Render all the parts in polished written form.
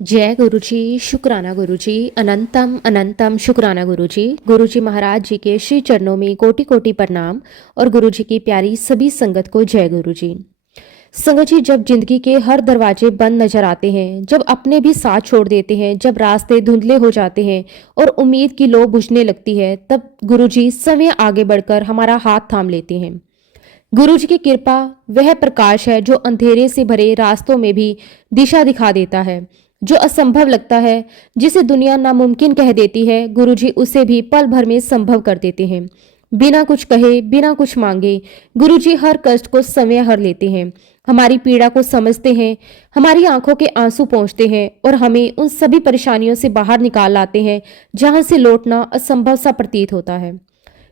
जय गुरु जी, शुक्राना गुरु जी, अनंतम अनंतम शुक्राना गुरु जी। गुरु जी महाराज जी के श्री चरणों में कोटि कोटि प्रणाम और गुरु जी की प्यारी सभी संगत को जय गुरु जी। संगत जी, जब जिंदगी के हर दरवाजे बंद नजर आते हैं, जब अपने भी साथ छोड़ देते हैं, जब रास्ते धुंधले हो जाते हैं और उम्मीद की लौ बुझने लगती है, तब गुरु जी समय आगे बढ़कर हमारा हाथ थाम लेते हैं। गुरु जी की कृपा वह प्रकाश है जो अंधेरे से भरे रास्तों में भी दिशा दिखा देता है। जो असंभव लगता है, जिसे दुनिया नामुमकिन कह देती है, गुरु जी उसे भी पल भर में संभव कर देते हैं। बिना कुछ कहे, बिना कुछ मांगे, गुरु जी हर कष्ट को समय हर लेते हैं, हमारी पीड़ा को समझते हैं, हमारी आंखों के आंसू पहुंचते हैं और हमें उन सभी परेशानियों से बाहर निकाल लाते हैं जहां से लौटना असंभव सा प्रतीत होता है।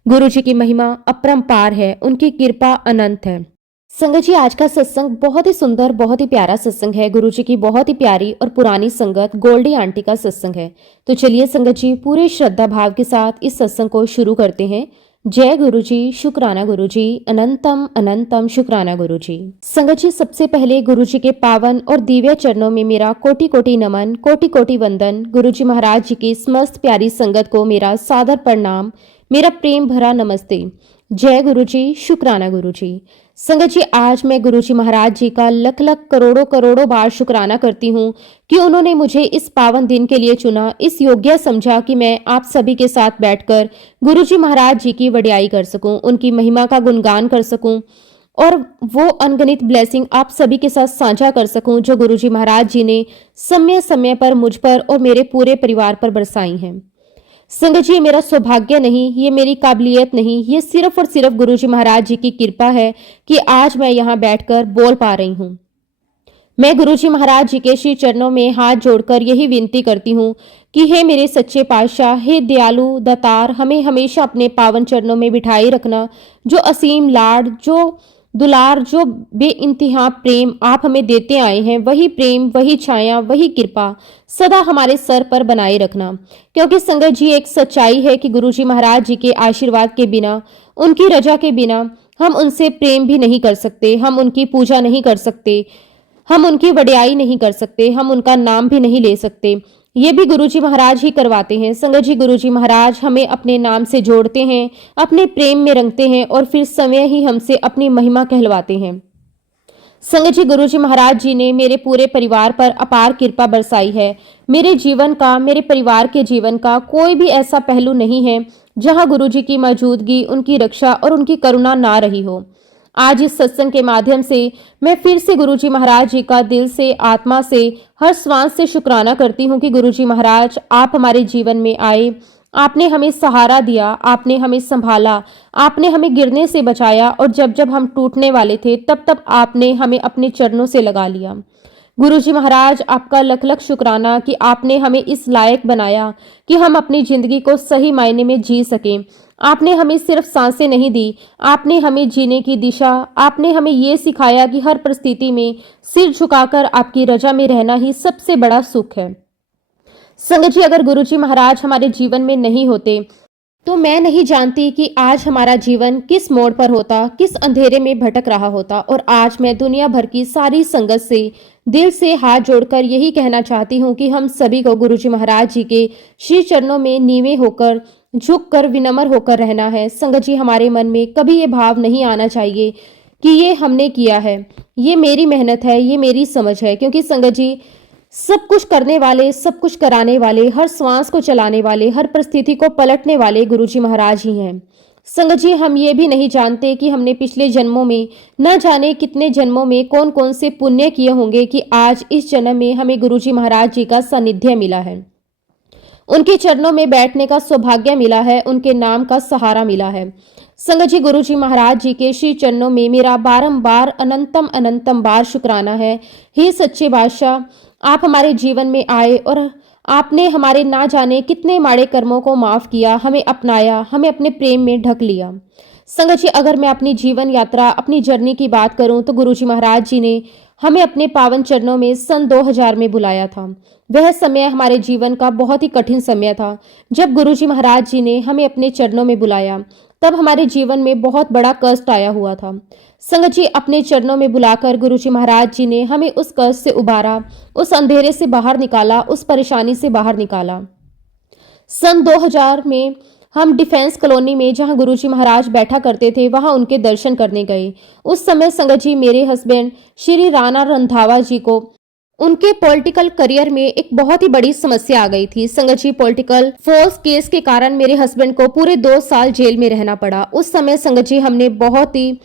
गुरु जी की महिमा अपरंपार है, उनकी कृपा अनंत है। संगत जी, आज का सत्संग बहुत ही सुंदर, बहुत ही प्यारा सत्संग है। गुरु जी की बहुत ही प्यारी और पुरानी संगत गोल्डी आंटी का सत्संग है। तो चलिए संगत जी, पूरे श्रद्धा भाव के साथ इस सत्संग को शुरू करते हैं। जय गुरु जी, शुक्राना गुरु जी, अनंतम अनंतम शुक्राना गुरु जी। संगत जी, सबसे पहले गुरु जी के पावन और दिव्य चरणों में मेरा कोटि कोटि नमन, कोटि कोटि वंदन। गुरु जी महाराज जी की समस्त प्यारी संगत को मेरा सादर प्रणाम, मेरा प्रेम भरा नमस्ते। जय गुरु जी, शुक्राना गुरु जी। संगत जी, आज मैं गुरु जी महाराज जी का लख लख करोड़ों करोड़ों बार शुक्राना करती हूँ कि उन्होंने मुझे इस पावन दिन के लिए चुना, इस योग्य समझा कि मैं आप सभी के साथ बैठकर गुरु जी महाराज जी की वड्याई कर सकूं, उनकी महिमा का गुणगान कर सकूं और वो अनगिनत ब्लेसिंग आप सभी के साथ साझा कर सकूं जो गुरु जी महाराज जी ने समय समय पर मुझ पर और मेरे पूरे परिवार पर बरसाई हैं। संगत जी, ये मेरा सौभाग्य नहीं, ये मेरी काबिलियत नहीं, ये सिर्फ और सिर्फ गुरु जी महाराज जी की कृपा है कि आज मैं यहाँ बैठकर बोल पा रही हूँ। मैं गुरु जी महाराज जी के श्री चरणों में हाथ जोड़कर यही विनती करती हूँ कि हे मेरे सच्चे पातशाह, हे दयालु दातार, हमें हमेशा अपने पावन चरणों में बिठाए रखना। जो असीम लाड, जो दुलार, जो बेइंतहा प्रेम आप हमें देते आए हैं, वही प्रेम, वही छाया, वही कृपा सदा हमारे सर पर बनाए रखना। क्योंकि संगत जी, एक सच्चाई है कि गुरु जी महाराज जी के आशीर्वाद के बिना, उनकी रजा के बिना हम उनसे प्रेम भी नहीं कर सकते, हम उनकी पूजा नहीं कर सकते, हम उनकी वड्याई नहीं कर सकते, हम उनका नाम भी नहीं ले सकते। ये भी गुरु जी महाराज ही करवाते हैं। संगत जी, गुरु जी महाराज हमें अपने नाम से जोड़ते हैं, अपने प्रेम में रंगते हैं और फिर समय ही हमसे अपनी महिमा कहलवाते हैं। संगत जी, गुरु जी महाराज जी ने मेरे पूरे परिवार पर अपार कृपा बरसाई है। मेरे जीवन का, मेरे परिवार के जीवन का कोई भी ऐसा पहलू नहीं है जहां गुरु जी की मौजूदगी, उनकी रक्षा और उनकी करुणा ना रही हो। आज इस सत्संग के माध्यम से मैं फिर से गुरु जी महाराज जी का दिल से, आत्मा से, हर श्वास से शुक्राना करती हूँ कि गुरु जी महाराज आप हमारे जीवन में आए, आपने हमें सहारा दिया, आपने हमें संभाला, आपने हमें गिरने से बचाया और जब जब हम टूटने वाले थे तब तब आपने हमें अपने चरणों से लगा लिया। गुरु जी महाराज, आपका लख लख शुक्राना कि आपने हमें इस लायक बनाया कि हम अपनी जिंदगी को सही मायने में जी सकें। आपने हमें सिर्फ सांसें नहीं दी, आपने हमें जीने की दिशा, आपने हमें ये सिखाया कि हर परिस्थिति में सिर झुकाकर आपकी रजा में रहना ही सबसे बड़ा सुख है। संगत जी, अगर गुरु जी महाराज हमारे जीवन में नहीं होते तो मैं नहीं जानती कि आज हमारा जीवन किस मोड़ पर होता, किस अंधेरे में भटक रहा होता। और आज मैं दुनिया भर की सारी संगत से दिल से हाथ जोड़कर यही कहना चाहती हूँ कि हम सभी को गुरु जी महाराज जी के श्री चरणों में नीवे होकर, झुककर, विनम्र होकर रहना है। संगत जी, हमारे मन में कभी ये भाव नहीं आना चाहिए कि ये हमने किया है, ये मेरी मेहनत है, ये मेरी समझ है। क्योंकि संगत जी, सब कुछ करने वाले, सब कुछ कराने वाले, हर श्वास को चलाने वाले, हर परिस्थिति को पलटने वाले गुरु जी महाराज ही हैं। संगत जी, हम ये भी नहीं जानते कि हमने पिछले जन्मों में, न जाने कितने जन्मों में कौन कौन से पुण्य किए होंगे कि आज इस जन्म में हमें गुरु जी महाराज जी का सानिध्य मिला है, उनके चरणों में बैठने का सौभाग्य मिला है, उनके नाम का सहारा मिला है। संगत जी, गुरु जी महाराज जी के श्री चरणों में मेरा बारंबार अनंतम अनंतम बार शुक्राना है। हे सच्चे बादशाह, आप हमारे जीवन में आए और आपने हमारे ना जाने कितने माड़े कर्मों को माफ किया, हमें अपनाया, हमें अपने प्रेम में ढक लिया। संगत जी, अगर मैं अपनी जीवन यात्रा, अपनी जर्नी की बात करूं तो गुरु जी महाराज जी ने हमें अपने पावन चरणों में सन 2000 में बुलाया था। वह समय हमारे जीवन का बहुत ही कठिन समय था। जब गुरु जी महाराज जी ने हमें अपने चरणों में बुलाया तब हमारे जीवन में बहुत बड़ा कष्ट आया हुआ था। संगत जी, अपने चरणों में बुलाकर गुरुजी महाराज जी ने हमें उस कष्ट से उबारा, उस अंधेरे से बाहर निकाला, उस परेशानी से बाहर निकाला। सन 2000 में हम डिफेंस कॉलोनी में जहां गुरुजी महाराज बैठा करते थे वहां उनके दर्शन करने गए। उस समय संगत जी, मेरे हस्बैंड श्री राणा रंधावा जी को उनके पॉलिटिकल करियर में एक बहुत ही बड़ी समस्या आ गई थी। संगत जी, पॉलिटिकल फोर्स केस के कारण मेरे हस्बैंड को पूरे 2 साल जेल में रहना पड़ा। उस समय संगत जी, हमने बहुत ही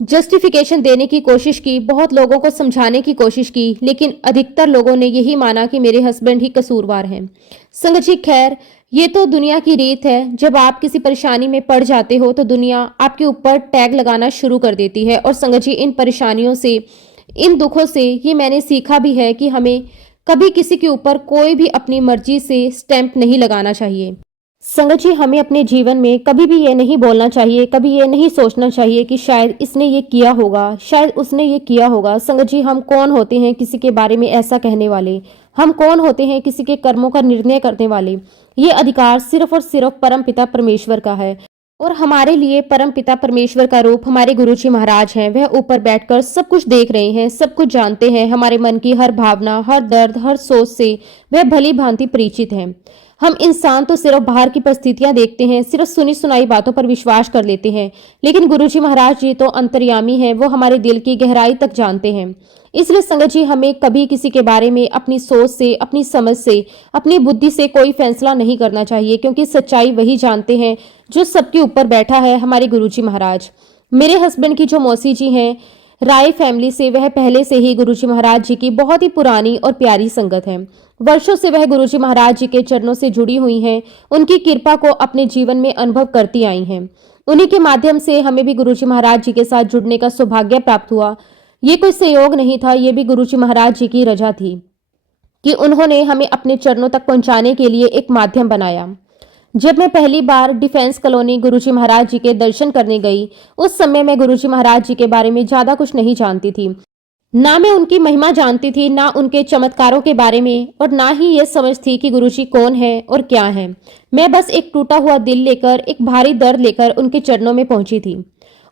जस्टिफिकेशन देने की कोशिश की, बहुत लोगों को समझाने की कोशिश की, लेकिन अधिकतर लोगों ने यही माना कि मेरे हस्बैंड ही कसूरवार हैं। संगत जी, खैर ये तो दुनिया की रीत है। जब आप किसी परेशानी में पड़ जाते हो तो दुनिया आपके ऊपर टैग लगाना शुरू कर देती है। और संगत जी, इन परेशानियों से, इन दुखों से ये मैंने सीखा भी है कि हमें कभी किसी के ऊपर कोई भी अपनी मर्जी से स्टैंप नहीं लगाना चाहिए। संगत जी, हमें अपने जीवन में कभी भी ये नहीं बोलना चाहिए, कभी ये नहीं सोचना चाहिए कि शायद इसने ये किया होगा, शायद उसने ये किया होगा। संगत जी, हम कौन होते हैं किसी के बारे में ऐसा कहने वाले? हम कौन होते हैं किसी के कर्मों का निर्णय करने वाले? ये अधिकार सिर्फ और सिर्फ परमपिता परमेश्वर का है। और हमारे लिए परमपिता परमेश्वर का रूप हमारे गुरुजी महाराज हैं। वह ऊपर बैठकर सब कुछ देख रहे हैं, सब कुछ जानते हैं। हमारे मन की हर भावना, हर दर्द, हर सोच से वह भली भांति परिचित हैं। हम इंसान तो सिर्फ बाहर की परिस्थितियां देखते हैं, सिर्फ सुनी सुनाई बातों पर विश्वास कर लेते हैं, लेकिन गुरुजी महाराज जी तो अंतर्यामी हैं। वो हमारे दिल की गहराई तक जानते हैं। इसलिए संगत जी, हमें कभी किसी के बारे में अपनी सोच से, अपनी समझ से, अपनी बुद्धि से कोई फैसला नहीं करना चाहिए, क्योंकि सच्चाई वही जानते हैं जो सबके ऊपर बैठा है, हमारे गुरुजी महाराज। मेरे हस्बैंड की जो मौसी जी हैं, राय फैमिली से, वह पहले से ही गुरुजी महाराज जी की बहुत ही पुरानी और प्यारी संगत है। वर्षों से वह गुरुजी महाराज जी के चरणों से जुड़ी हुई हैं, उनकी कृपा को अपने जीवन में अनुभव करती आई हैं। उन्हीं के माध्यम से हमें भी गुरुजी महाराज जी के साथ जुड़ने का सौभाग्य प्राप्त हुआ। ये कोई संयोग नहीं था, ये भी गुरुजी महाराज जी की रजा थी कि उन्होंने हमें अपने चरणों तक पहुंचाने के लिए एक माध्यम बनाया। जब मैं पहली बार डिफेंस कॉलोनी गुरुजी महाराज जी के दर्शन करने गई, उस समय मैं गुरुजी महाराज जी के बारे में ज्यादा कुछ नहीं जानती थी। ना मैं उनकी महिमा जानती थी, ना उनके चमत्कारों के बारे में, और ना ही ये समझ थी कि गुरुजी कौन है और क्या है। मैं बस एक टूटा हुआ दिल लेकर, एक भारी दर्द लेकर उनके चरणों में पहुंची थी।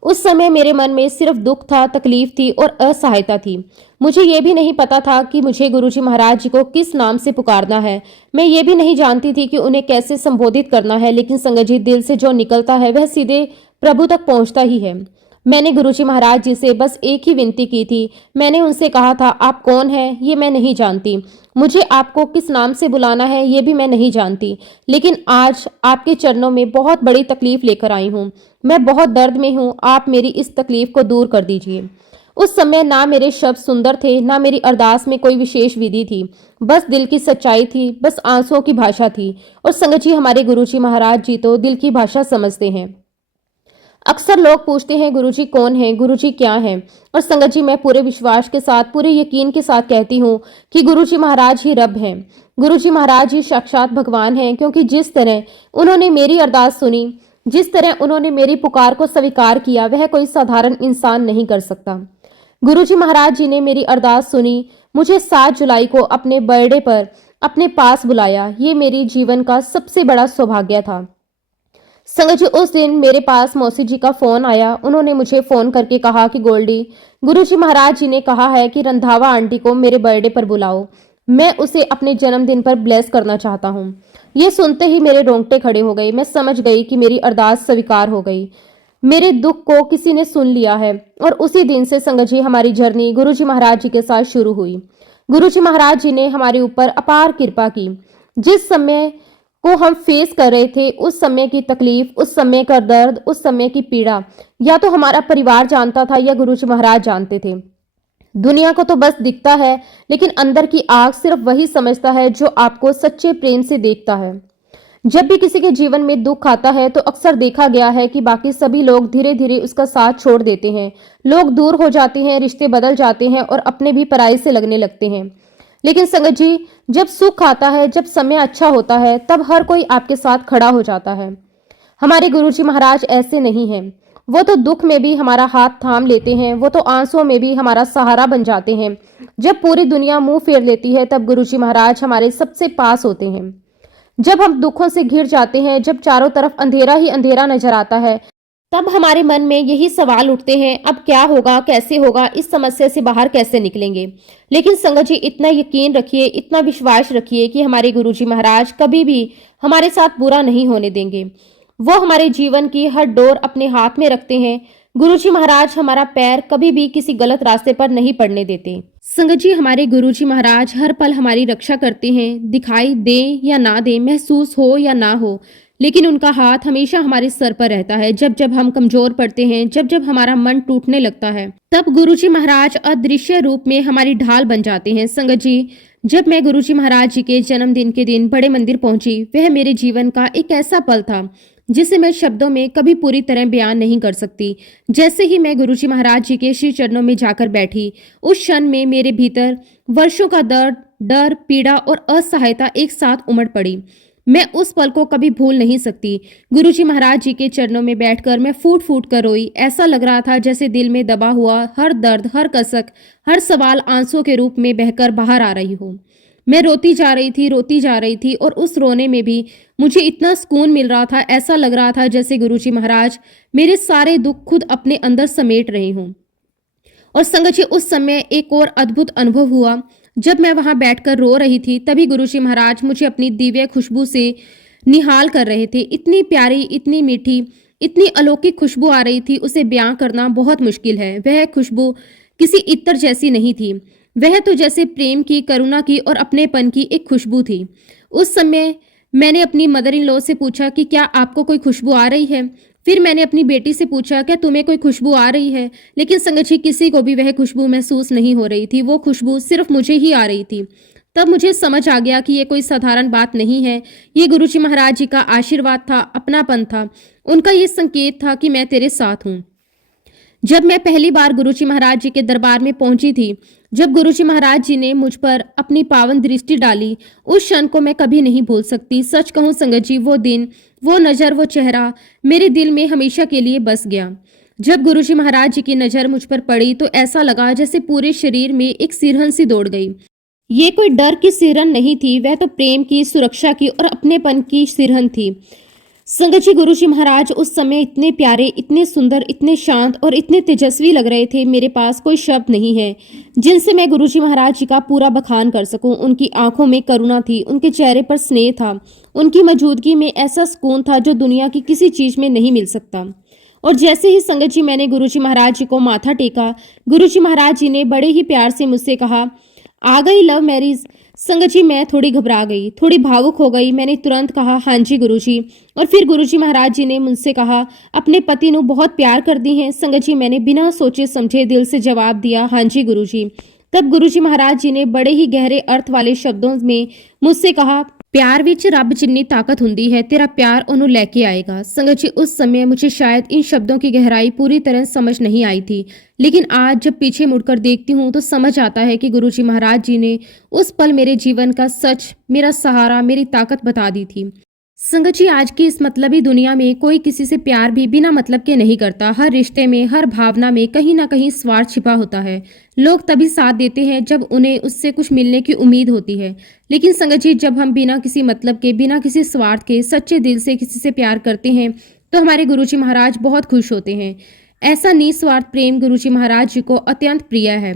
उस समय मेरे मन में सिर्फ दुख था, तकलीफ थी और असहायता थी। मुझे ये भी नहीं पता था कि मुझे गुरुजी महाराज जी को किस नाम से पुकारना है। मैं ये भी नहीं जानती थी कि उन्हें कैसे संबोधित करना है, लेकिन संगत जी, दिल से जो निकलता है वह सीधे प्रभु तक पहुंचता ही है। मैंने गुरुजी महाराज जी से बस एक ही विनती की थी। मैंने उनसे कहा था, आप कौन हैं ये मैं नहीं जानती, मुझे आपको किस नाम से बुलाना है ये भी मैं नहीं जानती, लेकिन आज आपके चरणों में बहुत बड़ी तकलीफ लेकर आई हूँ। मैं बहुत दर्द में हूँ, आप मेरी इस तकलीफ को दूर कर दीजिए। उस समय ना मेरे शब्द सुंदर थे, ना मेरी अरदास में कोई विशेष विधि थी, बस दिल की सच्चाई थी, बस आंसुओं की भाषा थी। और संगत जी, हमारे गुरुजी महाराज जी तो दिल की भाषा समझते हैं। अक्सर लोग पूछते हैं, गुरुजी कौन है, गुरुजी क्या है? और संगत जी, मैं पूरे विश्वास के साथ, पूरे यकीन के साथ कहती हूँ कि गुरुजी महाराज ही रब हैं। गुरुजी महाराज ही साक्षात भगवान हैं, क्योंकि जिस तरह उन्होंने मेरी अरदास सुनी, जिस तरह उन्होंने मेरी पुकार को स्वीकार किया, वह कोई साधारण इंसान नहीं कर सकता। गुरुजी महाराज जी ने मेरी अरदास सुनी, मुझे 7 जुलाई को अपने बर्थडे पर अपने पास बुलाया। ये मेरी जीवन का सबसे बड़ा सौभाग्य था। संगत जी, उस दिन मेरे पास मौसी जी का फोन आया। उन्होंने मुझे फोन करके कहा कि गोल्डी, गुरुजी महाराज जी ने कहा है कि रंधावा आंटी को मेरे बर्थडे पर बुलाओ, मैं उसे अपने जन्मदिन पर ब्लेस करना चाहता हूँ। ये सुनते ही मेरे रोंगटे खड़े हो गए। मैं समझ गई कि मेरी अरदास स्वीकार हो गई, मेरे दुख को किसी ने सुन लिया है। और उसी दिन से संगत जी, हमारी जर्नी गुरुजी महाराज जी के साथ शुरू हुई। गुरुजी महाराज जी ने हमारे ऊपर अपार कृपा की। जिस समय को हम फेस कर रहे थे, उस समय की तकलीफ, उस समय का दर्द, उस समय की पीड़ा, या तो हमारा परिवार जानता था या गुरुजी महाराज जानते थे। दुनिया को तो बस दिखता है, लेकिन अंदर की आग सिर्फ वही समझता है जो आपको सच्चे प्रेम से देखता है। जब भी किसी के जीवन में दुख आता है तो अक्सर देखा गया है कि बाकी सभी लोग धीरे धीरे उसका साथ छोड़ देते हैं। लोग दूर हो जाते हैं, रिश्ते बदल जाते हैं और अपने भी पराये से लगने लगते हैं। लेकिन संगत जी, जब सुख आता है, जब समय अच्छा होता है, तब हर कोई आपके साथ खड़ा हो जाता है। हमारे गुरुजी महाराज ऐसे नहीं हैं। वो तो दुख में भी हमारा हाथ थाम लेते हैं, वो तो आंसुओं में भी हमारा सहारा बन जाते हैं। जब पूरी दुनिया मुंह फेर लेती है, तब गुरुजी महाराज हमारे सबसे पास होते हैं। जब हम दुखों से घिर जाते हैं, जब चारों तरफ अंधेरा ही अंधेरा नजर आता है, तब हमारे मन में यही सवाल उठते हैं, अब क्या होगा, कैसे होगा, इस समस्या से बाहर कैसे निकलेंगे। लेकिन संगत जी, इतना यकीन रखिए, इतना विश्वास रखिए कि हमारे गुरुजी महाराज कभी भी हमारे साथ बुरा नहीं होने देंगे। वो हमारे जीवन की हर डोर अपने हाथ में रखते हैं। गुरुजी महाराज हमारा पैर कभी भी किसी गलत रास्ते पर नहीं पड़ने देते। संगत जी, हमारे गुरुजी महाराज हर पल हमारी रक्षा करते हैं, दिखाई दे या ना दे, महसूस हो या ना हो, लेकिन उनका हाथ हमेशा हमारे सर पर रहता है। जब जब हम कमजोर पड़ते हैं, जब जब हमारा मन टूटने लगता है, तब गुरुजी महाराज अदृश्य रूप में हमारी ढाल बन जाते हैं। संगत जी, जब मैं गुरुजी महाराज जी के जन्मदिन के दिन बड़े मंदिर पहुंची, वह मेरे जीवन का एक ऐसा पल था जिसे मैं शब्दों में कभी पूरी तरह बयान नहीं कर सकती। जैसे ही मैं गुरुजी महाराज जी के श्री चरणों में जाकर बैठी, उस क्षण में मेरे भीतर वर्षों का दर्द, डर, पीड़ा और असहायता एक साथ उमड़ पड़ी। मैं उस पल को कभी भूल नहीं सकती। गुरुजी महाराज जी के चरणों में बैठकर मैं फूट फूट कर रोई। ऐसा लग रहा था जैसे दिल में दबा हुआ हर दर्द, हर कसक, हर सवाल आंसुओं के रूप में बहकर बाहर आ रही हो। मैं रोती जा रही थी और उस रोने में भी मुझे इतना सुकून मिल रहा था। ऐसा लग रहा था जैसे गुरुजी महाराज मेरे सारे दुख खुद अपने अंदर समेट रहे हों। और संगत जी, उस समय एक और अद्भुत अनुभव हुआ। जब मैं वहां बैठकर रो रही थी, तभी गुरुजी महाराज मुझे अपनी दिव्य खुशबू से निहाल कर रहे थे। इतनी प्यारी, इतनी मीठी, इतनी अलौकिक खुशबू आ रही थी, उसे बयां करना बहुत मुश्किल है। वह खुशबू किसी इत्र जैसी नहीं थी, वह तो जैसे प्रेम की, करुणा की और अपनेपन की एक खुशबू थी। उस समय मैंने अपनी मदर इन लॉ से पूछा कि क्या आपको कोई खुशबू आ रही है। फिर मैंने अपनी बेटी से पूछा, क्या तुम्हें कोई खुशबू आ रही है। लेकिन संगत जी, किसी को भी वह खुशबू महसूस नहीं हो रही थी। वो खुशबू सिर्फ मुझे ही आ रही थी। तब मुझे समझ आ गया कि ये कोई साधारण बात नहीं है। ये गुरुजी महाराज जी का आशीर्वाद था, अपनापन था, उनका ये संकेत था कि मैं तेरे साथ हूँ। जब मैं पहली बार गुरुजी महाराज जी के दरबार में पहुंची थी, जब गुरुजी महाराज जी ने मुझ पर अपनी पावन दृष्टि डाली, उस क्षण को मैं कभी नहीं भूल सकती। सच कहूं संगत जी, वो दिन, वो नजर, वो चेहरा मेरे दिल में हमेशा के लिए बस गया। जब गुरुजी महाराज जी की नजर मुझ पर पड़ी तो ऐसा लगा जैसे पूरे शरीर में एक सिरहन सी दौड़ गई। ये कोई डर की सिरहन नहीं थी, वह तो प्रेम की, सुरक्षा की और अपनेपन की सिरहन थी। संगत जी, गुरुजी महाराज उस समय इतने प्यारे, इतने सुंदर, इतने शांत और इतने तेजस्वी लग रहे थे। मेरे पास कोई शब्द नहीं है जिनसे मैं गुरुजी महाराज जी का पूरा बखान कर सकूं। उनकी आंखों में करुणा थी, उनके चेहरे पर स्नेह था, उनकी मौजूदगी में ऐसा सुकून था जो दुनिया की किसी चीज में नहीं मिल सकता। और जैसे ही संगत जी मैंने गुरुजी महाराज जी को माथा टेका, गुरुजी महाराज जी ने बड़े ही प्यार से मुझसे कहा, आ गई लव मैरिज। संगत जी, मैं थोड़ी घबरा गई, थोड़ी भावुक हो गई। मैंने तुरंत कहा, हाँ जी गुरुजी। और फिर गुरुजी महाराज जी ने मुझसे कहा, अपने पति ਨੂੰ बहुत प्यार करती हैं। संगत जी, मैंने बिना सोचे समझे दिल से जवाब दिया, हाँ जी गुरुजी। तब गुरुजी महाराज जी ने बड़े ही गहरे अर्थ वाले शब्दों में मुझसे कहा, प्यार ਵਿੱਚ ਰੱਬ ਜਿੰਨੀ ਤਾਕਤ ਹੁੰਦੀ ਹੈ, तेरा प्यार ਉਹਨੂੰ ਲੈ के आएगा। संगत जी, उस समय मुझे शायद इन शब्दों की गहराई पूरी तरह समझ नहीं आई थी, लेकिन आज जब पीछे मुड़कर देखती हूँ तो समझ आता है कि गुरुजी महाराज जी ने उस पल मेरे जीवन का सच, मेरा सहारा, मेरी ताकत बता दी थी। संगत जी, आज की इस मतलबी दुनिया में कोई किसी से प्यार भी बिना मतलब के नहीं करता। हर रिश्ते में, हर भावना में कहीं ना कहीं स्वार्थ छिपा होता है। लोग तभी साथ देते हैं जब उन्हें उससे कुछ मिलने की उम्मीद होती है। लेकिन संगत जी, जब हम बिना किसी मतलब के, बिना किसी स्वार्थ के, सच्चे दिल से किसी से प्यार करते हैं तो हमारे गुरुजी महाराज बहुत खुश होते हैं। ऐसा निस्वार्थ प्रेम गुरुजी महाराज जी को अत्यंत प्रिय है,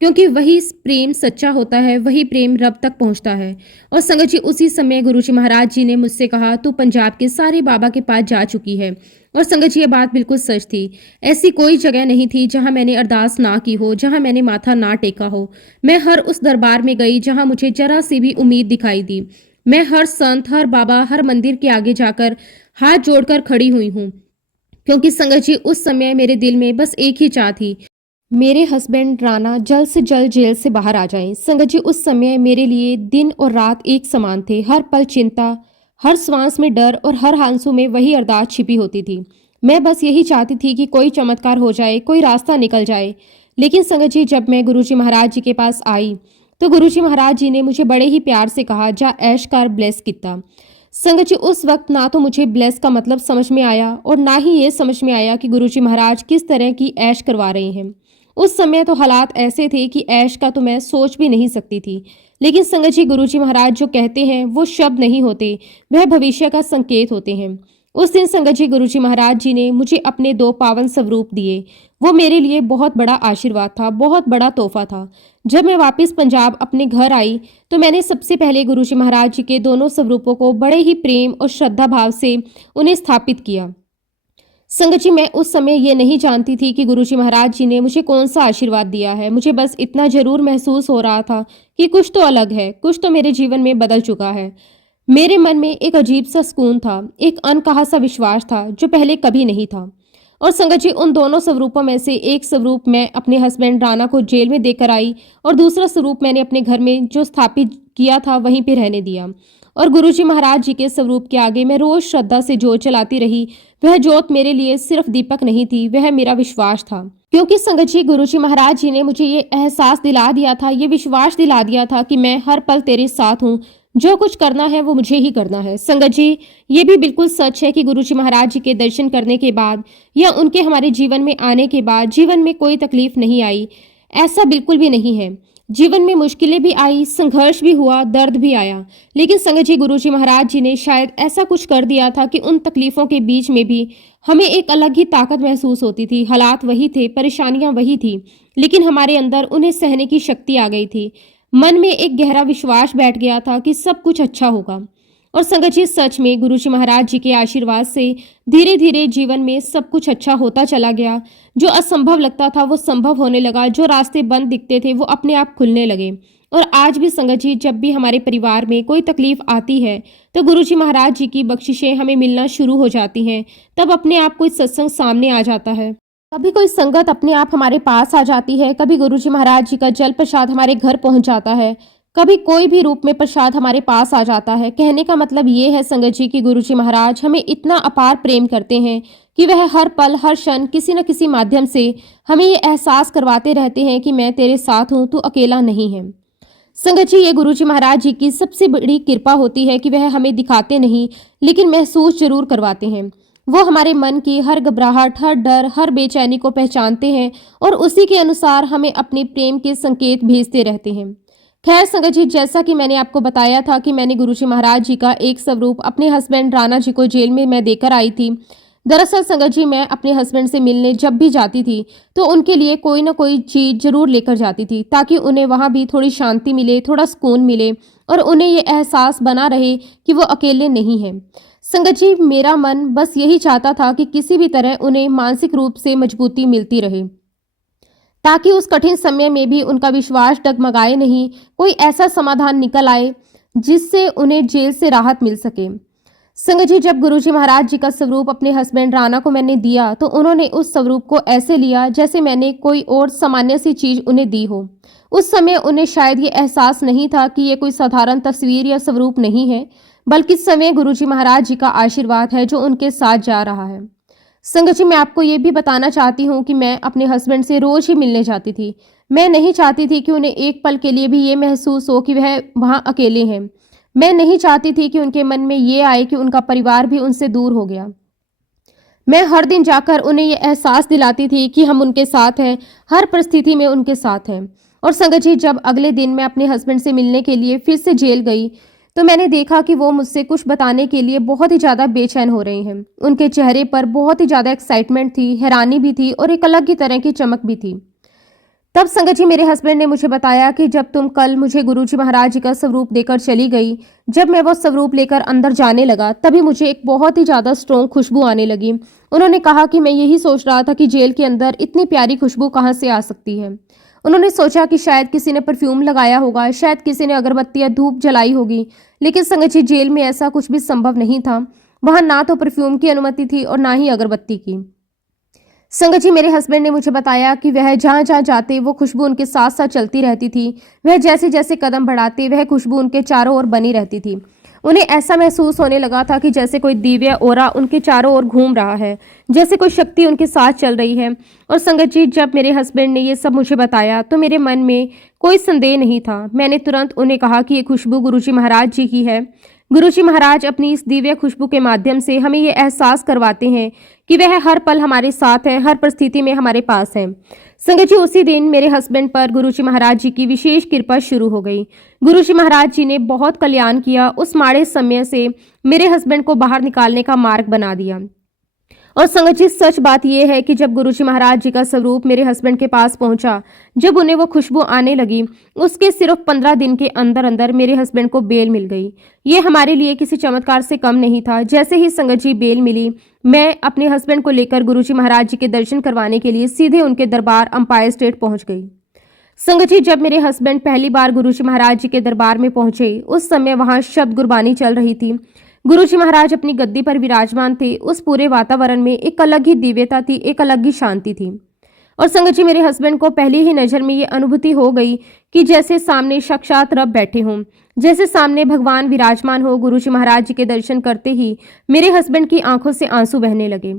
क्योंकि वही प्रेम सच्चा होता है, वही प्रेम रब तक पहुंचता है। और संगत जी, उसी समय गुरुजी महाराज जी ने मुझसे कहा, तू पंजाब के सारे बाबा के पास जा चुकी है। और संगत जी, ये बात बिल्कुल सच थी। ऐसी कोई जगह नहीं थी जहां मैंने अरदास ना की हो, जहां मैंने माथा ना टेका हो। मैं हर उस दरबार में गई जहां मुझे जरा सी भी उम्मीद दिखाई दी। मैं हर संत, हर बाबा, हर मंदिर के आगे जाकर हाथ जोड़कर खड़ी हुई हूँ, क्योंकि संगत जी, उस समय मेरे दिल में बस एक ही चाह थी, मेरे हस्बैंड राणा जल्द से जल्द जेल से बाहर आ जाएं। संगत जी, उस समय मेरे लिए दिन और रात एक समान थे। हर पल चिंता, हर श्वास में डर और हर आंसू में वही अरदास छिपी होती थी। मैं बस यही चाहती थी कि कोई चमत्कार हो जाए, कोई रास्ता निकल जाए। लेकिन संगत जी, जब मैं गुरुजी महाराज जी के पास आई तो गुरुजी महाराज जी ने मुझे बड़े ही प्यार से कहा, जा ऐश कर, ब्लेस किता। संगत जी, उस वक्त ना तो मुझे ब्लेस का मतलब समझ में आया और ना ही ये समझ में आया कि गुरुजी महाराज किस तरह की ऐश करवा रहे हैं। उस समय तो हालात ऐसे थे कि ऐश का तो मैं सोच भी नहीं सकती थी। लेकिन संगत जी, गुरुजी महाराज जो कहते हैं वो शब्द नहीं होते, वह भविष्य का संकेत होते हैं। उस दिन संगत जी गुरुजी महाराज जी ने मुझे अपने 2 पावन स्वरूप दिए। वो मेरे लिए बहुत बड़ा आशीर्वाद था, बहुत बड़ा तोहफा था। जब मैं वापस पंजाब अपने घर आई तो मैंने सबसे पहले गुरुजी महाराज जी के दोनों स्वरूपों को बड़े ही प्रेम और श्रद्धा भाव से उन्हें स्थापित किया। संगत जी, मैं उस समय ये नहीं जानती थी कि गुरुजी महाराज जी ने मुझे कौन सा आशीर्वाद दिया है। मुझे बस इतना जरूर महसूस हो रहा था कि कुछ तो अलग है, कुछ तो मेरे जीवन में बदल चुका है। मेरे मन में एक अजीब सा सुकून था, एक अनकहा सा विश्वास था जो पहले कभी नहीं था। और संगत जी, उन दोनों स्वरूपों में से एक स्वरूप मैं अपने हस्बैंड राणा को जेल में देकर आई और दूसरा स्वरूप मैंने अपने घर में जो स्थापित किया था वहीं पे रहने दिया। और गुरुजी महाराज जी के स्वरूप के आगे मैं रोज श्रद्धा से जोत चलाती रही। वह जोत मेरे लिए सिर्फ दीपक नहीं थी, वह मेरा विश्वास था। क्योंकि संगत जी, गुरुजी महाराज जी ने मुझे ये एहसास दिला दिया था, ये विश्वास दिला दिया था कि मैं हर पल तेरे साथ हूँ। जो कुछ करना है वो मुझे ही करना है। संगत जी, ये भी बिल्कुल सच है कि गुरुजी महाराज जी के दर्शन करने के बाद या उनके हमारे जीवन में आने के बाद जीवन में कोई तकलीफ नहीं आई। ऐसा बिल्कुल भी नहीं है। जीवन में मुश्किलें भी आई, संघर्ष भी हुआ, दर्द भी आया, लेकिन संगत जी गुरुजी महाराज जी ने शायद ऐसा कुछ कर दिया था कि उन तकलीफों के बीच में भी हमें एक अलग ही ताकत महसूस होती थी। हालात वही थे, परेशानियां वही थी, लेकिन हमारे अंदर उन्हें सहने की शक्ति आ गई थी। मन में एक गहरा विश्वास बैठ गया था कि सब कुछ अच्छा होगा। और संगत जी, सच में गुरुजी महाराज जी के आशीर्वाद से धीरे धीरे जीवन में सब कुछ अच्छा होता चला गया। जो असंभव लगता था वो संभव होने लगा, जो रास्ते बंद दिखते थे वो अपने आप खुलने लगे। और आज भी संगत जी, जब भी हमारे परिवार में कोई तकलीफ आती है तो गुरुजी महाराज जी की बख्शिशें हमें मिलना शुरू हो जाती हैं। तब अपने आप कोई सत्संग सामने आ जाता है, कभी कोई संगत अपने आप हमारे पास आ जाती है, कभी गुरुजी महाराज जी का जल प्रसाद हमारे घर पहुंच जाता है, कभी कोई भी रूप में प्रसाद हमारे पास आ जाता है। कहने का मतलब ये है संगत जी कि गुरुजी महाराज हमें इतना अपार प्रेम करते हैं कि वह हर पल हर क्षण किसी न किसी माध्यम से हमें ये एहसास करवाते रहते हैं कि मैं तेरे साथ हूँ, तू अकेला नहीं है। संगत जी, ये गुरुजी महाराज जी की सबसे बड़ी कृपा होती है कि वह हमें दिखाते नहीं लेकिन महसूस जरूर करवाते हैं। वो हमारे मन की हर घबराहट, हर डर, हर बेचैनी को पहचानते हैं और उसी के अनुसार हमें अपने प्रेम के संकेत भेजते रहते हैं। खैर संगत जी, जैसा कि मैंने आपको बताया था कि मैंने गुरुजी महाराज जी का एक स्वरूप अपने हस्बैंड राणा जी को जेल में मैं देकर आई थी। दरअसल संगत जी, मैं अपने हस्बैंड से मिलने जब भी जाती थी तो उनके लिए कोई ना कोई चीज जरूर लेकर जाती थी, ताकि उन्हें वहां भी थोड़ी शांति मिले, थोड़ा सुकून मिले और उन्हें ये एहसास बना रहे कि वो अकेले नहीं हैं। संगत जी, मेरा मन बस यही चाहता था कि किसी भी तरह उन्हें मानसिक रूप से मजबूती मिलती रहे, ताकि उस कठिन समय में भी उनका विश्वास डगमगाए नहीं, कोई ऐसा समाधान निकल आए जिससे उन्हें जेल से राहत मिल सके। संगत जी, जब गुरुजी महाराज जी का स्वरूप अपने हस्बैंड राणा को मैंने दिया तो उन्होंने उस स्वरूप को ऐसे लिया जैसे मैंने कोई और सामान्य सी चीज उन्हें दी हो। उस समय उन्हें शायद ये एहसास नहीं था कि ये कोई साधारण तस्वीर या स्वरूप नहीं है, बल्कि समय गुरुजी महाराज जी का आशीर्वाद है जो उनके साथ जा रहा है। संगत जी, मैं आपको ये भी बताना चाहती हूँ कि मैं अपने हस्बैंड से रोज ही मिलने जाती थी। मैं नहीं चाहती थी कि उन्हें एक पल के लिए भी ये महसूस हो कि वह वहाँ अकेले हैं। मैं नहीं चाहती थी कि उनके मन में ये आए कि उनका परिवार भी उनसे दूर हो गया। मैं हर दिन जाकर उन्हें ये एहसास दिलाती थी कि हम उनके साथ हैं, हर परिस्थिति में उनके साथ हैं। और संगत जी, जब अगले दिन मैं अपने हस्बैंड से मिलने के लिए फिर से जेल गई तो मैंने देखा कि वो मुझसे कुछ बताने के लिए बहुत ही ज़्यादा बेचैन हो रही हैं। उनके चेहरे पर बहुत ही ज़्यादा एक्साइटमेंट थी, हैरानी भी थी और एक अलग ही तरह की चमक भी थी। तब संगत जी, मेरे हस्बैंड ने मुझे बताया कि जब तुम कल मुझे गुरुजी महाराज जी का स्वरूप देकर चली गई, जब मैं वो स्वरूप लेकर अंदर जाने लगा तभी मुझे एक बहुत ही ज़्यादा स्ट्रॉन्ग खुशबू आने लगी। उन्होंने कहा कि मैं यही सोच रहा था कि जेल के अंदर इतनी प्यारी खुशबू कहाँ से आ सकती है। उन्होंने सोचा कि शायद किसी ने परफ्यूम लगाया होगा, शायद किसी ने अगरबत्ती या धूप जलाई होगी, लेकिन संगत जी, जेल में ऐसा कुछ भी संभव नहीं था। वहां ना तो परफ्यूम की अनुमति थी और ना ही अगरबत्ती की। संगत जी, मेरे हस्बैंड ने मुझे बताया कि वह जहाँ जहाँ जाते वो खुशबू उनके साथ साथ चलती रहती थी। वह जैसे जैसे कदम बढ़ाते वह खुशबू उनके चारों ओर बनी रहती थी। उन्हें ऐसा महसूस होने लगा था कि जैसे कोई दिव्य ओरा उनके चारों ओर घूम रहा है, जैसे कोई शक्ति उनके साथ चल रही है। और संगत जी, जब मेरे हस्बैंड ने ये सब मुझे बताया तो मेरे मन में कोई संदेह नहीं था। मैंने तुरंत उन्हें कहा कि ये खुशबू गुरुजी महाराज जी की है, गुरुजी महाराज अपनी इस दिव्य खुशबू के माध्यम से हमें ये एहसास करवाते हैं कि वह हर पल हमारे साथ है, हर परिस्थिति में हमारे पास है। संगत जी, उसी दिन मेरे हस्बैंड पर गुरुजी महाराज जी की विशेष कृपा शुरू हो गई। गुरुजी महाराज जी ने बहुत कल्याण किया। उस माड़े समय से मेरे हस्बैंड को बाहर निकालने का मार्ग बना दिया। और संगत जी, सच बात यह है कि जब गुरुजी महाराज जी का स्वरूप मेरे हस्बैंड के पास पहुंचा, जब उन्हें वो खुशबू आने लगी, उसके सिर्फ 15 दिन के अंदर अंदर मेरे हस्बैंड को बेल मिल गई। ये हमारे लिए किसी चमत्कार से कम नहीं था। जैसे ही संगत जी बेल मिली, मैं अपने हस्बैंड को लेकर गुरुजी महाराज जी के दर्शन करवाने के लिए सीधे उनके दरबार अंपायर स्टेट पहुंच गई। संगत जी, जब मेरे हस्बैंड पहली बार गुरुजी महाराज जी के दरबार में पहुंचे, उस समय वहां शब्द गुरबानी चल रही थी। गुरुजी महाराज अपनी गद्दी पर विराजमान थे। उस पूरे वातावरण में एक अलग ही दिव्यता थी, एक अलग ही शांति थी। और संगत जी, मेरे हस्बैंड को पहली ही नजर में ये अनुभूति हो गई कि जैसे सामने साक्षात रब बैठे हों, जैसे सामने भगवान विराजमान हो। गुरुजी महाराज जी के दर्शन करते ही मेरे हस्बैंड की आंखों से आंसू बहने लगे।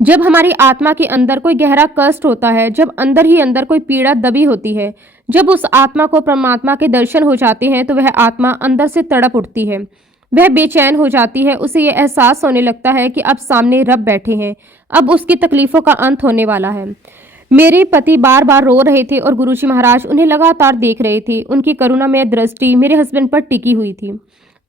जब हमारी आत्मा के अंदर कोई गहरा कष्ट होता है, जब अंदर ही अंदर कोई पीड़ा दबी होती है, जब उस आत्मा को परमात्मा के दर्शन हो जाते हैं, तो वह आत्मा अंदर से तड़प उठती है, वह बेचैन हो जाती है। उसे ये एहसास होने लगता है कि अब सामने रब बैठे हैं, अब उसकी तकलीफों का अंत होने वाला है। मेरे पति बार बार रो रहे थे और गुरुजी महाराज उन्हें लगातार देख रहे थे। उनकी करुणामय दृष्टि मेरे हस्बैंड पर टिकी हुई थी।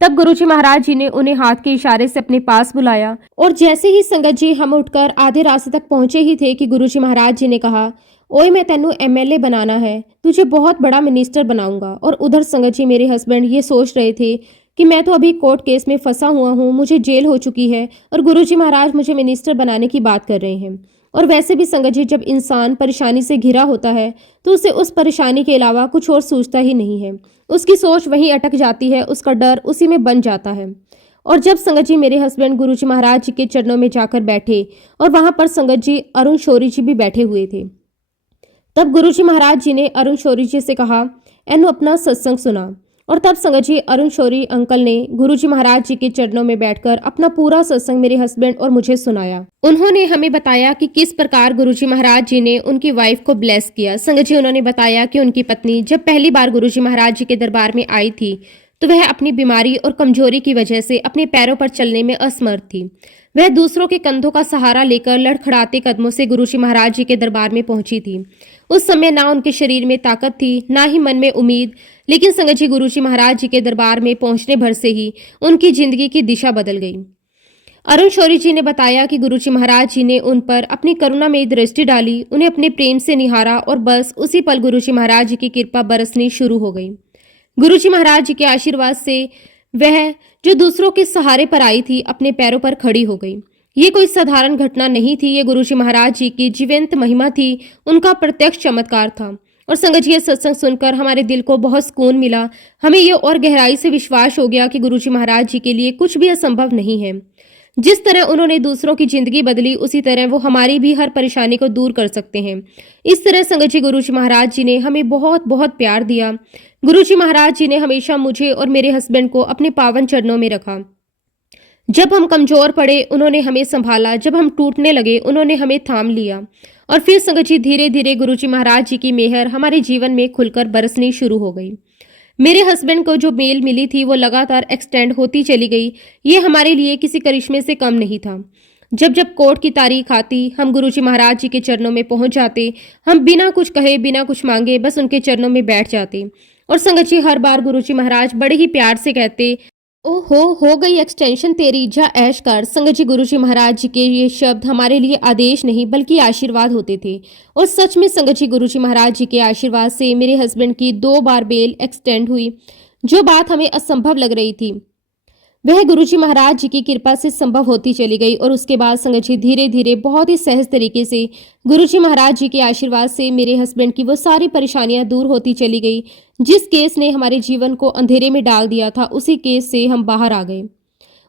तब गुरुजी महाराज जी ने उन्हें हाथ के इशारे से अपने पास बुलाया और जैसे ही संगत जी हम उठकर आधे रास्ते तक पहुंचे ही थे कि गुरुजी महाराज जी ने कहा, ओए मैं तेनू एमएलए बनाना है, तुझे बहुत बड़ा मिनिस्टर बनाऊंगा। और उधर संगत जी मेरे हस्बैंड ये सोच रहे थे कि मैं तो अभी कोर्ट केस में फंसा हुआ हूँ, मुझे जेल हो चुकी है और गुरुजी महाराज मुझे मिनिस्टर बनाने की बात कर रहे हैं। और वैसे भी संगत जी, जब इंसान परेशानी से घिरा होता है तो उसे उस परेशानी के अलावा कुछ और सोचता ही नहीं है। उसकी सोच वहीं अटक जाती है, उसका डर उसी में बन जाता है। और जब संगत जी मेरे हस्बैंड गुरुजी महाराज जी के चरणों में जाकर बैठे और वहां पर संगत जी अरुण शौरी जी भी बैठे हुए थे, तब गुरुजी महाराज जी ने अरुण शौरी जी से कहा, एनु अपना सत्संग सुना। और तब संगत जी अरुण शौरी अंकल ने गुरुजी महाराज जी के चरणों में बैठकर अपना पूरा सत्संग मेरे हस्बैंड और मुझे सुनाया। उन्होंने हमें बताया कि किस प्रकार गुरुजी महाराज जी ने उनकी वाइफ को ब्लेस किया। संगत जी, उन्होंने बताया कि उनकी पत्नी जब पहली बार गुरुजी महाराज जी के दरबार में आई थी तो वह अपनी बीमारी और कमजोरी की वजह से अपने पैरों पर चलने में असमर्थ थी। वह दूसरों के कंधों का सहारा लेकर लड़खड़ाते कदमों से गुरुजी महाराज जी के दरबार में पहुंची थी। उस समय ना उनके शरीर में ताकत थी, ना ही मन में उम्मीद, लेकिन संगत जी गुरुजी महाराज जी के दरबार में पहुंचने भर से ही उनकी जिंदगी की दिशा बदल गई। अरुण शौरी जी ने बताया कि गुरुजी महाराज जी ने उन पर अपनी करुणा में दृष्टि डाली, उन्हें अपने प्रेम से निहारा और बस उसी पल गुरुजी महाराज जी की कृपा बरसनी शुरू हो गई। गुरुजी महाराज जी के आशीर्वाद से वह जो दूसरों के सहारे पर आई थी, अपने पैरों पर खड़ी हो गई। ये कोई साधारण घटना नहीं थी, ये गुरुजी महाराज जी की जीवंत महिमा थी, उनका प्रत्यक्ष चमत्कार था। और संगत जी, ये सत्संग सुनकर हमारे दिल को बहुत सुकून मिला। हमें ये और गहराई से विश्वास हो गया कि गुरुजी महाराज जी के लिए कुछ भी असंभव नहीं है। जिस तरह उन्होंने दूसरों की जिंदगी बदली, उसी तरह वो हमारी भी हर परेशानी को दूर कर सकते हैं। इस तरह संगत जी गुरुजी महाराज जी ने हमें बहुत बहुत प्यार दिया। गुरुजी महाराज जी ने हमेशा मुझे और मेरे हस्बैंड को अपने पावन चरणों में रखा। जब हम कमजोर पड़े, उन्होंने हमें संभाला। जब हम टूटने लगे, उन्होंने हमें थाम लिया। और फिर संगत जी धीरे धीरे गुरुजी महाराज जी की मेहर हमारे जीवन में खुलकर बरसनी शुरू हो गई। मेरे हस्बैंड को जो मेल मिली थी वो लगातार एक्सटेंड होती चली गई। ये हमारे लिए किसी करिश्मे से कम नहीं था। जब जब कोर्ट की तारीख आती, हम गुरुजी महाराज जी के चरणों में पहुंच जाते। हम बिना कुछ कहे, बिना कुछ मांगे बस उनके चरणों में बैठ जाते। और संगत जी हर बार गुरुजी महाराज बड़े ही प्यार से कहते, ओहो हो गई एक्सटेंशन तेरी, जा ऐश कर। संगत जी गुरुजी महाराज जी के ये शब्द हमारे लिए आदेश नहीं बल्कि आशीर्वाद होते थे। और सच में संगत जी गुरुजी महाराज जी के आशीर्वाद से मेरे हस्बैंड की 2 बार बेल एक्सटेंड हुई। जो बात हमें असंभव लग रही थी वह गुरुजी महाराज जी की कृपा से संभव होती चली गई। और उसके बाद संगत जी धीरे धीरे बहुत ही सहज तरीके से गुरुजी महाराज जी के आशीर्वाद से मेरे हस्बैंड की वो सारी परेशानियां दूर होती चली गई। जिस केस ने हमारे जीवन को अंधेरे में डाल दिया था, उसी केस से हम बाहर आ गए।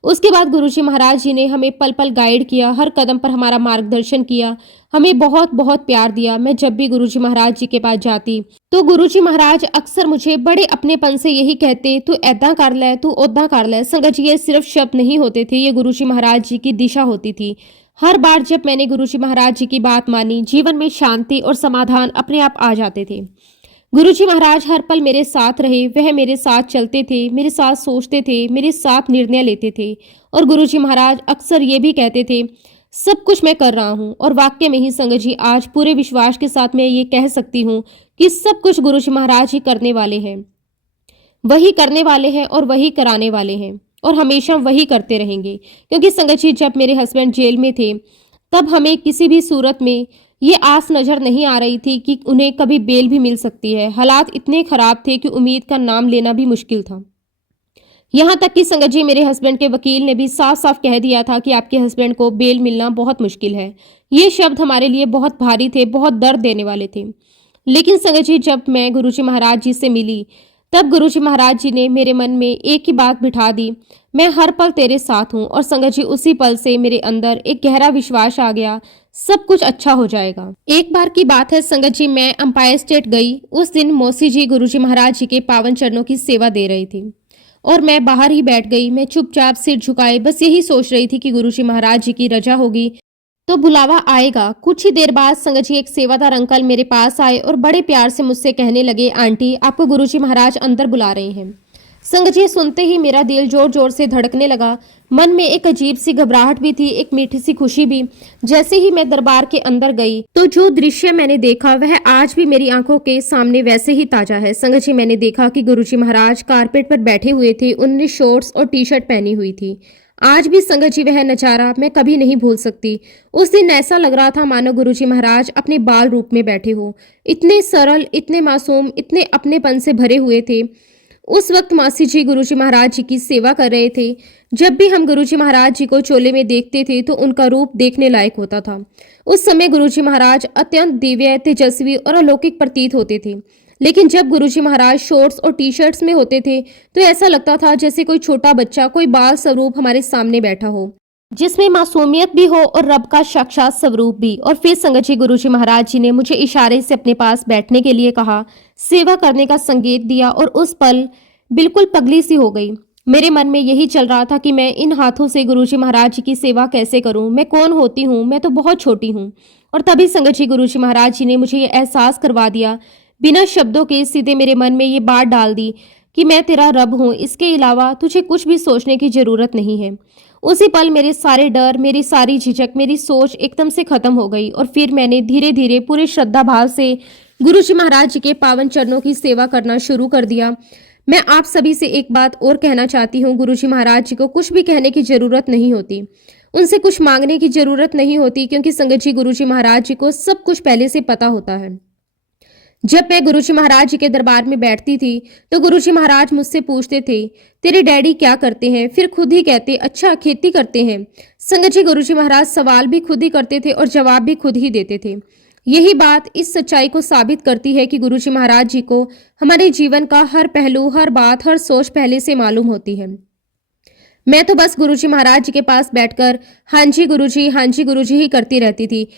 उसके बाद गुरुजी महाराज जी ने हमें पल पल गाइड किया, हर कदम पर हमारा मार्गदर्शन किया, हमें बहुत बहुत प्यार दिया। मैं जब भी गुरुजी महाराज जी के पास जाती तो गुरुजी महाराज अक्सर मुझे बड़े अपनेपन से यही कहते, तू ऐदा कर ले, तू ओदा कर ले। संगत जी ये सिर्फ शब्द नहीं होते थे, ये गुरुजी महाराज जी की दिशा होती थी। हर बार जब मैंने गुरुजी महाराज जी की बात मानी, जीवन में शांति और समाधान अपने आप आ जाते थे। गुरुजी महाराज हर पल मेरे साथ रहे, वह मेरे साथ चलते थे, मेरे साथ सोचते थे, मेरे साथ निर्णय लेते थे। और गुरुजी महाराज अक्सर ये भी कहते थे, सब कुछ मैं कर रहा हूँ। और वाकई में ही संगत जी, आज पूरे विश्वास के साथ मैं ये कह सकती हूँ कि सब कुछ गुरुजी महाराज ही करने वाले हैं। वही करने वाले हैं और वही कराने वाले हैं और हमेशा वही करते रहेंगे। क्योंकि संगत जी, जब मेरे हस्बैंड जेल में थे तब हमें किसी भी सूरत में ये आस नजर नहीं आ रही थी कि उन्हें कभी बेल भी मिल सकती है। हालात इतने खराब थे कि उम्मीद का नाम लेना भी मुश्किल था। यहाँ तक कि संगत जी, मेरे हस्बैंड के वकील ने भी साफ साफ कह दिया था कि आपके हस्बैंड को बेल मिलना बहुत मुश्किल है। ये शब्द हमारे लिए बहुत भारी थे, बहुत दर्द देने वाले थे। लेकिन संगत जी, जब मैं गुरुजी महाराज जी से मिली तब गुरुजी महाराज जी ने मेरे मन में एक ही बात बिठा दी, मैं हर पल तेरे साथ हूँ। और संगत जी, उसी पल से मेरे अंदर एक गहरा विश्वास आ गया, सब कुछ अच्छा हो जाएगा। एक बार की बात है संगत जी, मैं अंपायर स्टेट गई। उस दिन मौसी जी गुरुजी महाराज जी के पावन चरणों की सेवा दे रही थी और मैं बाहर ही बैठ गई। मैं चुपचाप सिर झुकाए बस यही सोच रही थी कि गुरुजी महाराज जी की रजा होगी तो बुलावा आएगा। कुछ ही देर बाद संगत जी, एक सेवादार अंकल मेरे पास आए और बड़े प्यार से मुझसे कहने लगे, आंटी आपको गुरुजी महाराज अंदर बुला रहे हैं। संगत जी, सुनते ही मेरा दिल जोर जोर से धड़कने लगा। मन में एक अजीब सी घबराहट भी थी, एक मीठी सी खुशी भी। जैसे ही मैं दरबार के अंदर गई तो जो दृश्य मैंने देखा वह आज भी मेरी आंखों के सामने वैसे ही ताजा है। संगत जी, मैंने देखा कि गुरुजी महाराज कारपेट पर बैठे हुए थे। उन्होंने शॉर्ट्स और टी शर्ट पहनी हुई थी। आज भी संगत जी, वह नजारा मैं कभी नहीं भूल सकती। उस दिन ऐसा लग रहा था मानो गुरुजी महाराज अपने बाल रूप में बैठे हो। इतने सरल, इतने मासूम, इतने अपनेपन से भरे हुए थे। उस वक्त मासी जी गुरुजी महाराज जी की सेवा कर रहे थे। जब भी हम गुरुजी महाराज जी को चोले में देखते थे तो उनका रूप देखने लायक होता था। उस समय गुरुजी महाराज अत्यंत दिव्य, तेजस्वी और अलौकिक प्रतीत होते थे। लेकिन जब गुरुजी महाराज शॉर्ट्स और टी शर्ट्स में होते थे तो ऐसा लगता था जैसे कोई छोटा बच्चा, कोई बाल स्वरूप हमारे सामने बैठा हो, जिसमें मासूमियत भी हो और रब का साक्षात स्वरूप भी। और फिर संगत जी, गुरुजी महाराज जी ने मुझे इशारे से अपने पास बैठने के लिए कहा, सेवा करने का संकेत दिया और उस पल बिल्कुल पगली सी हो गई। मेरे मन में यही चल रहा था कि मैं इन हाथों से गुरुजी महाराज जी की सेवा कैसे करूं, मैं कौन होती हूं, मैं तो बहुत छोटी हूं। और तभी संगत जी, गुरुजी महाराज जी ने मुझे ये एहसास करवा दिया, बिना शब्दों के सीधे मेरे मन में ये बात डाल दी कि मैं तेरा रब हूं, इसके अलावा तुझे कुछ भी सोचने की जरूरत नहीं है। उसी पल मेरे सारे डर, मेरी सारी झिझक, मेरी सोच एकदम से खत्म हो गई और फिर मैंने धीरे धीरे पूरे श्रद्धा भाव से गुरुजी महाराज जी के पावन चरणों की सेवा करना शुरू कर दिया। मैं आप सभी से एक बात और कहना चाहती हूँ, गुरुजी महाराज जी को कुछ भी कहने की जरूरत नहीं होती, उनसे कुछ मांगने की जरूरत नहीं होती, क्योंकि संगत जी, गुरुजी महाराज जी को सब कुछ पहले से पता होता है। जब मैं गुरुजी महाराज जी के दरबार में बैठती थी तो गुरुजी महाराज मुझसे पूछते थे, तेरे डैडी क्या करते हैं? फिर खुद ही कहते, अच्छा खेती करते हैं। संगत जी, गुरुजी महाराज सवाल भी खुद ही करते थे और जवाब भी खुद ही देते थे। यही बात इस सच्चाई को साबित करती है कि गुरुजी महाराज जी को हमारे जीवन का हर पहलू, हर बात, हर सोच पहले से मालूम होती है। मैं तो बस गुरुजी महाराज जी के पास बैठकर हाँ जी गुरुजी ही करती रहती थी।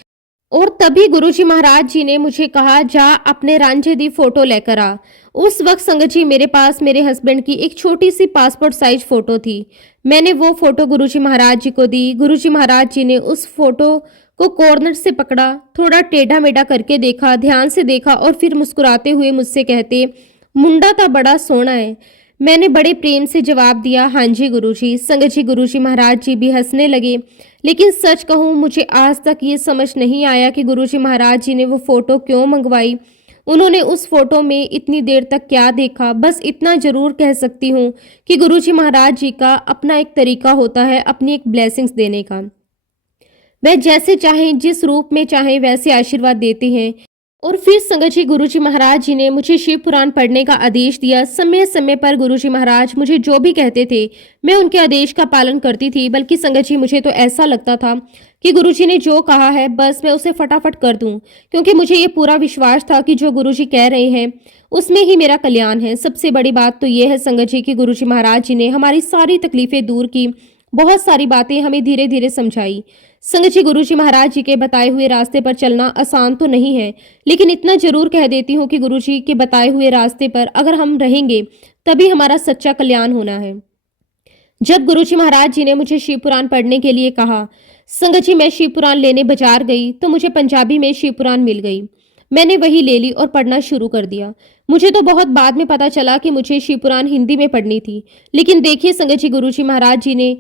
और तभी गुरुजी महाराज जी ने मुझे कहा, जा अपने रांझे दी फोटो लेकर आ। उस वक्त संगत जी, मेरे पास मेरे हस्बैंड की एक छोटी सी पासपोर्ट साइज फोटो थी। मैंने वो फोटो गुरुजी महाराज जी को दी। गुरुजी महाराज जी ने उस फोटो को कॉर्नर से पकड़ा, थोड़ा टेढ़ा मेढ़ा करके देखा, ध्यान से देखा और फिर मुस्कुराते हुए मुझसे कहते, मुंडा तो बड़ा सोना है। मैंने बड़े प्रेम से जवाब दिया, हाँ जी गुरुजी। संगत जी, गुरुजी महाराज जी भी हंसने लगे। लेकिन सच कहूँ, मुझे आज तक ये समझ नहीं आया कि गुरुजी महाराज जी ने वो फोटो क्यों मंगवाई। उन्होंने उस फोटो में इतनी देर तक क्या देखा। बस इतना जरूर कह सकती हूँ कि गुरुजी महाराज जी का अपना एक तरीका होता है अपनी एक ब्लेसिंग्स देने का। वह जैसे चाहें, जिस रूप में चाहें वैसे आशीर्वाद देते हैं। और फिर संगत जी, गुरुजी महाराज जी ने मुझे शिव पुराण पढ़ने का आदेश दिया। समय समय पर गुरुजी महाराज मुझे जो भी कहते थे मैं उनके आदेश का पालन करती थी। बल्कि संगत जी, मुझे तो ऐसा लगता था कि गुरुजी ने जो कहा है बस मैं उसे फटाफट कर दूं, क्योंकि मुझे ये पूरा विश्वास था कि जो गुरुजी कह रहे हैं उसमें ही मेरा कल्याण है। सबसे बड़ी बात तो ये है संगत जी कि गुरुजी महाराज जी ने हमारी सारी तकलीफें दूर की, बहुत सारी बातें हमें धीरे धीरे समझाई। संगत जी, गुरुजी महाराज जी के बताए हुए रास्ते पर चलना आसान तो नहीं है, लेकिन इतना जरूर कह देती हूँ कि गुरुजी के बताए हुए रास्ते पर अगर हम रहेंगे तभी हमारा सच्चा कल्याण होना है। जब गुरुजी महाराज जी ने मुझे शिव पुराण पढ़ने के लिए कहा, संगत जी, मैं शिव पुराण लेने बाजार गई तो मुझे पंजाबी में शिव पुराण मिल गई। मैंने वही ले ली और पढ़ना शुरू कर दिया। मुझे तो बहुत बाद में पता चला कि मुझे शिवपुराण हिंदी में पढ़नी थी। लेकिन देखिए संगत जी, गुरुजी महाराज जी ने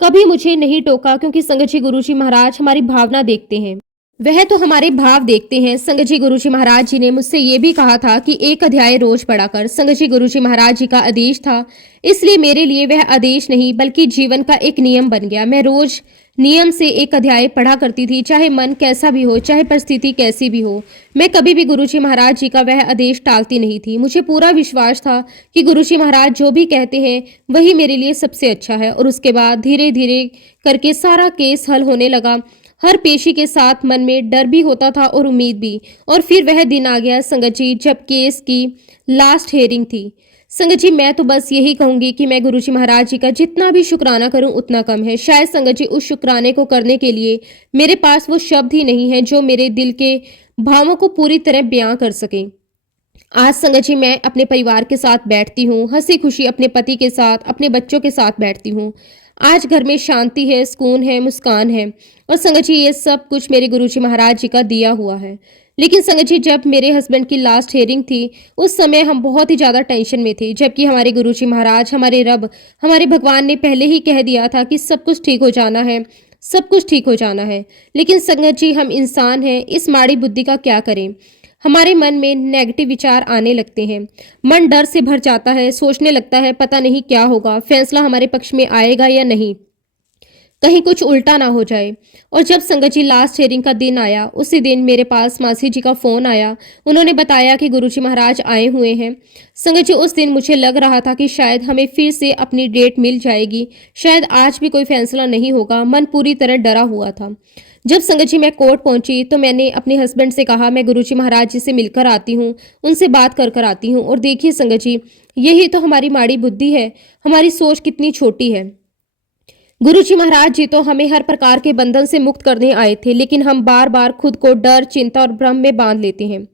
कभी मुझे नहीं टोका, क्योंकि संगत जी गुरुजी महाराज हमारी भावना देखते हैं। वह तो हमारे भाव देखते हैं। संगत जी गुरुजी महाराज जी ने मुझसे ये भी कहा था कि एक अध्याय रोज पढ़ा कर। संगत जी गुरुजी महाराज जी का आदेश था, इसलिए मेरे लिए वह आदेश नहीं बल्कि जीवन का एक नियम बन गया। मैं रोज नियम से एक अध्याय पढ़ा करती थी, चाहे मन कैसा भी हो, चाहे परिस्थिति कैसी भी हो। मैं कभी भी गुरुजी महाराज जी का वह आदेश टालती नहीं थी। मुझे पूरा विश्वास था कि गुरुजी महाराज जो भी कहते हैं वही मेरे लिए सबसे अच्छा है। और उसके बाद धीरे धीरे करके सारा केस हल होने लगा। हर पेशी के साथ मन में डर भी होता था और उम्मीद भी। और फिर वह दिन आ गया संगत जी, जब केस की लास्ट हेयरिंग थी। संगत जी, मैं तो बस यही कहूंगी कि मैं गुरुजी महाराज जी का जितना भी शुक्राना करूं उतना कम है। शायद संगत जी उस शुक्राने को करने के लिए मेरे पास वो शब्द ही नहीं है जो मेरे दिल के भावों को पूरी तरह बयां कर सके। आज संगत जी मैं अपने परिवार के साथ बैठती हूँ, हंसी खुशी अपने पति के साथ, अपने बच्चों के साथ बैठती हूँ। आज घर में शांति है, सुकून है, मुस्कान है। और संगत जी ये सब कुछ मेरे गुरुजी महाराज जी का दिया हुआ है। लेकिन संगत जी, जब मेरे हस्बैंड की लास्ट हेयरिंग थी उस समय हम बहुत ही ज्यादा टेंशन में थे, जबकि हमारे गुरुजी महाराज, हमारे रब, हमारे भगवान ने पहले ही कह दिया था कि सब कुछ ठीक हो जाना है, सब कुछ ठीक हो जाना है। लेकिन संगत जी, हम इंसान हैं, इस माड़ी बुद्धि का क्या करें। हमारे मन में नेगेटिव विचार आने लगते हैं, मन डर से भर जाता है, सोचने लगता है पता नहीं क्या होगा, फैसला हमारे पक्ष में आएगा या नहीं, कहीं कुछ उल्टा ना हो जाए। और जब संगत जी लास्ट हेयरिंग का दिन आया, उसी दिन मेरे पास मासी जी का फोन आया। उन्होंने बताया कि गुरुजी महाराज आए हुए हैं। संगत जी, उस दिन मुझे लग रहा था कि शायद हमें फिर से अपनी डेट मिल जाएगी, शायद आज भी कोई फैसला नहीं होगा। मन पूरी तरह डरा हुआ था। जब संगत जी मैं कोर्ट पहुंची तो मैंने अपने हस्बैंड से कहा मैं गुरुजी महाराज जी से मिलकर आती हूँ, उनसे बात कर कर आती हूँ। और देखिए संगत जी, यही तो हमारी माड़ी बुद्धि है, हमारी सोच कितनी छोटी है। गुरुजी महाराज जी तो हमें हर प्रकार के बंधन से मुक्त करने आए थे, लेकिन हम बार बार खुद को डर, चिंता और भ्रम में बांध लेते हैं।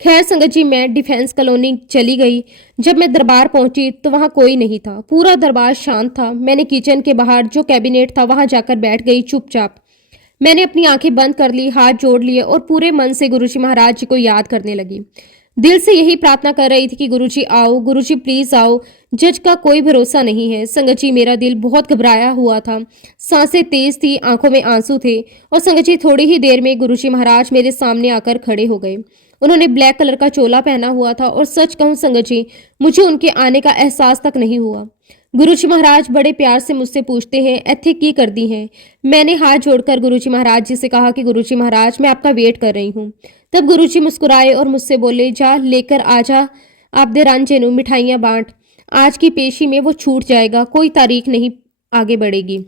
खैर संगत जी, मैं डिफेंस कॉलोनी चली गई। जब मैं दरबार पहुंची तो वहां कोई नहीं था, पूरा दरबार शांत था। मैंने किचन के बाहर जो कैबिनेट था वहां जाकर बैठ गई चुपचाप। मैंने अपनी आंखें बंद कर ली, हाथ जोड़ लिए और पूरे मन से गुरुजी महाराज जी को याद करने लगी। दिल से यही प्रार्थना कर रही थी कि गुरुजी आओ, गुरुजी प्लीज आओ, जज का कोई भरोसा नहीं है। संगत जी, मेरा दिल बहुत घबराया हुआ था, सांसें तेज थी, आंखों में आंसू थे। और संगत जी, थोड़ी ही देर में गुरुजी महाराज मेरे सामने आकर खड़े हो गए। उन्होंने ब्लैक कलर का चोला पहना हुआ था और सच कहूं संगत जी, मुझे उनके आने का एहसास तक नहीं हुआ। गुरुजी महाराज बड़े प्यार से मुझसे पूछते हैं, एथे की कर दी हैं। मैंने हाथ जोड़कर गुरुजी महाराज जी से कहा कि गुरुजी महाराज, मैं आपका वेट कर रही हूँ। तब गुरुजी मुस्कुराए और मुझसे बोले, जा लेकर आजा आप दे रांझे नू मिठाइयां बांट, आज की पेशी में वो छूट जाएगा, कोई तारीख नहीं आगे बढ़ेगी।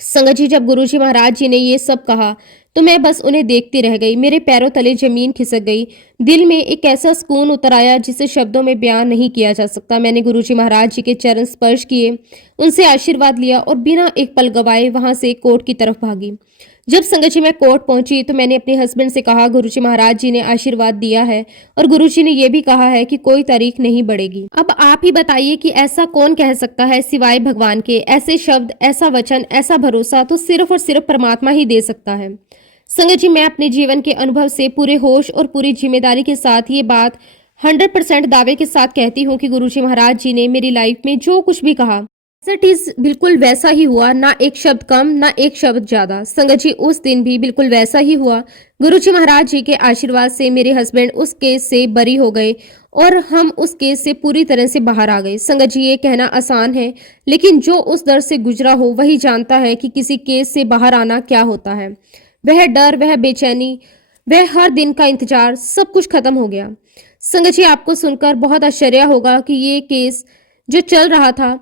संगत जी, जब गुरुजी महाराज जी ने ये सब कहा तो मैं बस उन्हें देखती रह गई। मेरे पैरों तले जमीन खिसक गई, दिल में एक ऐसा सुकून उतर आया जिसे शब्दों में बयान नहीं किया जा सकता। मैंने गुरुजी महाराज जी के चरण स्पर्श किए, उनसे आशीर्वाद लिया और बिना एक पल गवाए वहां से कोर्ट की तरफ भागी। जब संगत जी मैं कोर्ट पहुंची तो मैंने अपने हस्बैंड से कहा, गुरुजी महाराज जी ने आशीर्वाद दिया है और गुरुजी ने यह भी कहा है कि कोई तारीख नहीं बढ़ेगी। अब आप ही बताइए कि ऐसा कौन कह सकता है सिवाय भगवान के। ऐसे शब्द, ऐसा वचन, ऐसा भरोसा तो सिर्फ और सिर्फ परमात्मा ही दे सकता है। संगत जी, मैं अपने जीवन के अनुभव से पूरे होश और पूरी जिम्मेदारी के साथ ये बात 100% दावे के साथ कहती हूँ कि गुरुजी महाराज जी ने मेरी लाइफ में जो कुछ भी कहा इट इज बिल्कुल वैसा ही हुआ, ना एक शब्द कम, ना एक शब्द ज्यादा। संगत जी, उस दिन भी बिल्कुल वैसा ही हुआ। गुरुजी महाराज जी के आशीर्वाद से मेरे हस्बैंड उस केस से बरी हो गए और हम उस केस से पूरी तरह से बाहर आ गए। संगत जी, ये कहना आसान है, लेकिन जो उस दर से गुजरा हो वही जानता है कि किसी केस से बाहर आना क्या होता है। वह डर, वह बेचैनी, वह हर दिन का इंतजार, सब कुछ खत्म हो गया। संगत जी, आपको सुनकर बहुत आश्चर्य होगा कि ये केस जो चल रहा था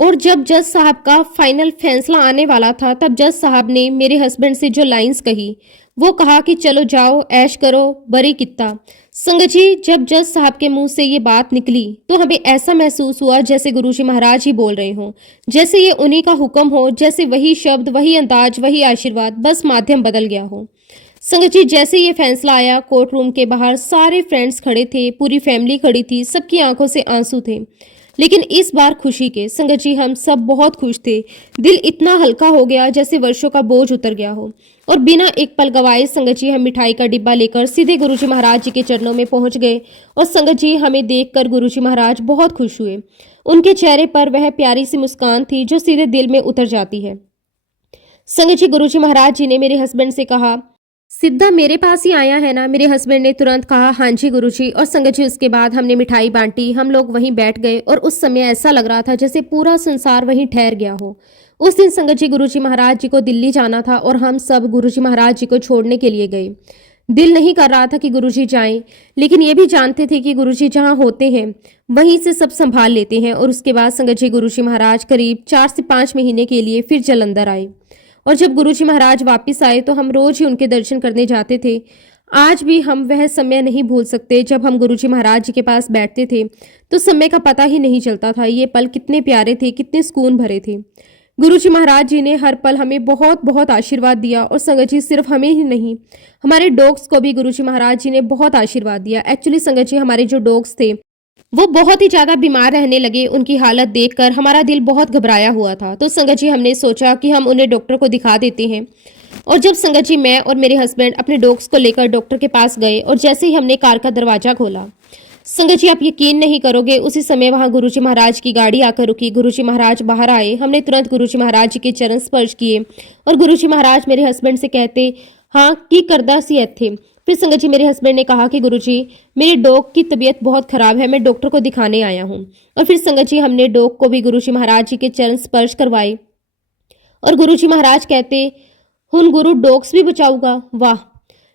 और जब जज साहब का फाइनल फैसला आने वाला था, तब जज साहब ने मेरे हस्बैंड से जो लाइंस कही, वो कहा कि चलो जाओ, ऐश करो, बरी कित्ता। संगत जी, जब जज साहब के मुंह से ये बात निकली तो हमें ऐसा महसूस हुआ जैसे गुरुजी महाराज ही बोल रहे हों, जैसे ये उन्हीं का हुक्म हो, जैसे वही शब्द, वही अंदाज, वही आशीर्वाद, बस माध्यम बदल गया हो। संगत जी, जैसे ये फैसला आया, कोर्ट रूम के बाहर सारे फ्रेंड्स खड़े थे, पूरी फैमिली खड़ी थी, सबकी आंखों से आंसू थे। लेकिन इस बार खुशी के संगत जी हम सब बहुत खुश थे। दिल इतना हल्का हो गया जैसे वर्षों का बोझ उतर गया हो। और बिना एक पल गवाए संगत जी हम मिठाई का डिब्बा लेकर सीधे गुरुजी महाराज जी के चरणों में पहुंच गए। और संगत जी हमें देखकर गुरुजी महाराज बहुत खुश हुए। उनके चेहरे पर वह प्यारी सी मुस्कान थी जो सीधे दिल में उतर जाती है। संगत जी गुरुजी महाराज जी ने मेरे हस्बैंड से कहा, सिद्धा मेरे पास ही आया है ना। मेरे हस्बैंड ने तुरंत कहा, हाँ जी गुरुजी। और संगत जी उसके बाद हमने मिठाई बांटी, हम लोग वहीं बैठ गए और उस समय ऐसा लग रहा था जैसे पूरा संसार वहीं ठहर गया हो। उस दिन संगत जी गुरुजी महाराज जी को दिल्ली जाना था और हम सब गुरुजी महाराज जी को छोड़ने के लिए गए। दिल नहीं कर रहा था कि गुरुजी जाएं, लेकिन ये भी जानते थे कि गुरुजी जहाँ होते हैं वहीं से सब संभाल लेते हैं। और उसके बाद संगत जी गुरुजी महाराज करीब 4 से 5 महीने के लिए फिर जलंधर आए। और जब गुरुजी महाराज वापस आए तो हम रोज ही उनके दर्शन करने जाते थे। आज भी हम वह समय नहीं भूल सकते जब हम गुरुजी महाराज जी के पास बैठते थे तो समय का पता ही नहीं चलता था। ये पल कितने प्यारे थे, कितने सुकून भरे थे। गुरुजी महाराज जी ने हर पल हमें बहुत बहुत आशीर्वाद दिया। और संगत जी सिर्फ हमें ही नहीं, हमारे डॉग्स को भी गुरुजी महाराज जी ने बहुत आशीर्वाद दिया। एक्चुअली संगत जी हमारे जो डॉग्स थे वो बहुत ही ज्यादा बीमार रहने लगे। उनकी हालत देखकर हमारा दिल बहुत घबराया हुआ था। तो संगत जी हमने सोचा कि हम उन्हें डॉक्टर को दिखा देते हैं। और जब संगत जी मैं और मेरे हस्बैंड अपने डॉग्स को लेकर डॉक्टर के पास गए और जैसे ही हमने कार का दरवाजा खोला, संगत जी आप यकीन नहीं करोगे, उसी समय वहां गुरुजी महाराज की गाड़ी आकर रुकी। गुरुजी महाराज बाहर आए, हमने तुरंत गुरुजी महाराज जी के चरण स्पर्श किए और गुरुजी महाराज मेरे हस्बैंड से कहते, हाँ की करदा सी इत्थे। फिर संगत जी मेरे हस्बैंड ने कहा कि गुरुजी मेरे डॉग की तबीयत बहुत खराब है, मैं डॉक्टर को दिखाने आया हूँ। और फिर संगत जी हमने डॉग को भी गुरुजी महाराज जी के चरण स्पर्श करवाए और गुरुजी महाराज कहते, हुन गुरु डॉग्स भी बचाऊगा। वाह।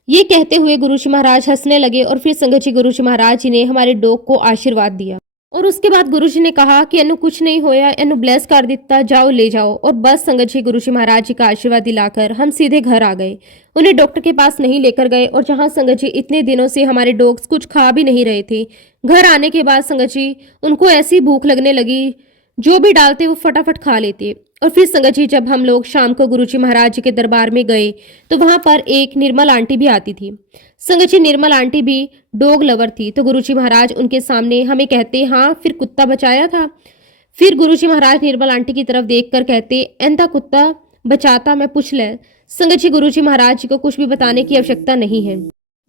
ये कहते हुए गुरुजी महाराज हंसने लगे। और फिर संगत जी गुरुजी महाराज जी ने हमारे डॉग को आशीर्वाद दिया और उसके बाद गुरुजी ने कहा कि एनु कुछ नहीं होया, एनु ब्लेस कर दिता, जाओ ले जाओ। और बस संगत जी गुरुजी महाराज जी का आशीर्वाद दिलाकर हम सीधे घर आ गए। उन्हें डॉक्टर के पास नहीं लेकर गए। और जहां संगत जी इतने दिनों से हमारे डॉग्स कुछ खा भी नहीं रहे थे, घर आने के बाद संगत जी उनको ऐसी भूख लगने लगी, जो भी डालते वो फटाफट खा लेते। और फिर संगत जी जब हम लोग शाम को गुरुजी महाराज जी के दरबार में गए तो वहां पर एक निर्मल आंटी भी आती थी। संगत जी निर्मल आंटी भी डॉग लवर थी। तो गुरुजी महाराज उनके सामने हमें कहते, हाँ फिर कुत्ता बचाया था। फिर गुरुजी महाराज निर्मल आंटी की तरफ देखकर कहते, एंदा कुत्ता बचाता मैं पूछ ले। संगत जी गुरुजी महाराज जी को कुछ भी बताने की आवश्यकता नहीं है,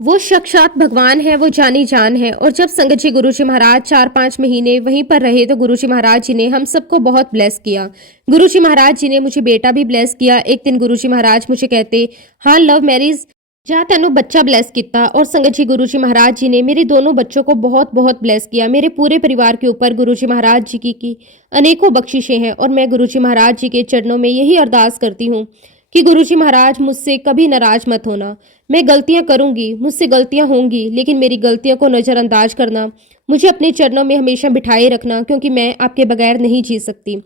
वो साक्षात भगवान है, वो जानी जान है। और जब संगत जी गुरुजी महाराज 4-5 महीने वहीं पर रहे तो गुरुजी महाराज जी ने हम सबको बहुत ब्लेस किया। गुरुजी महाराज जी ने मुझे बेटा भी ब्लेस किया। एक दिन गुरुजी महाराज मुझे कहते, हाँ लव मैरिज जा तेनों बच्चा ब्लेस किया। और संगत जी गुरुजी महाराज जी ने मेरे दोनों बच्चों को बहुत बहुत ब्लेस किया। मेरे पूरे परिवार के ऊपर गुरुजी महाराज जी की अनेकों बख्शिशें हैं। और मैं गुरुजी महाराज जी के चरणों में यही अरदास करती हूँ कि गुरुजी महाराज मुझसे कभी नाराज मत होना। मैं गलतियां करूंगी, मुझसे गलतियां होंगी, लेकिन मेरी गलतियों को नजरअंदाज करना, मुझे अपने चरणों में हमेशा बिठाए रखना, क्योंकि मैं आपके बगैर नहीं जी सकती।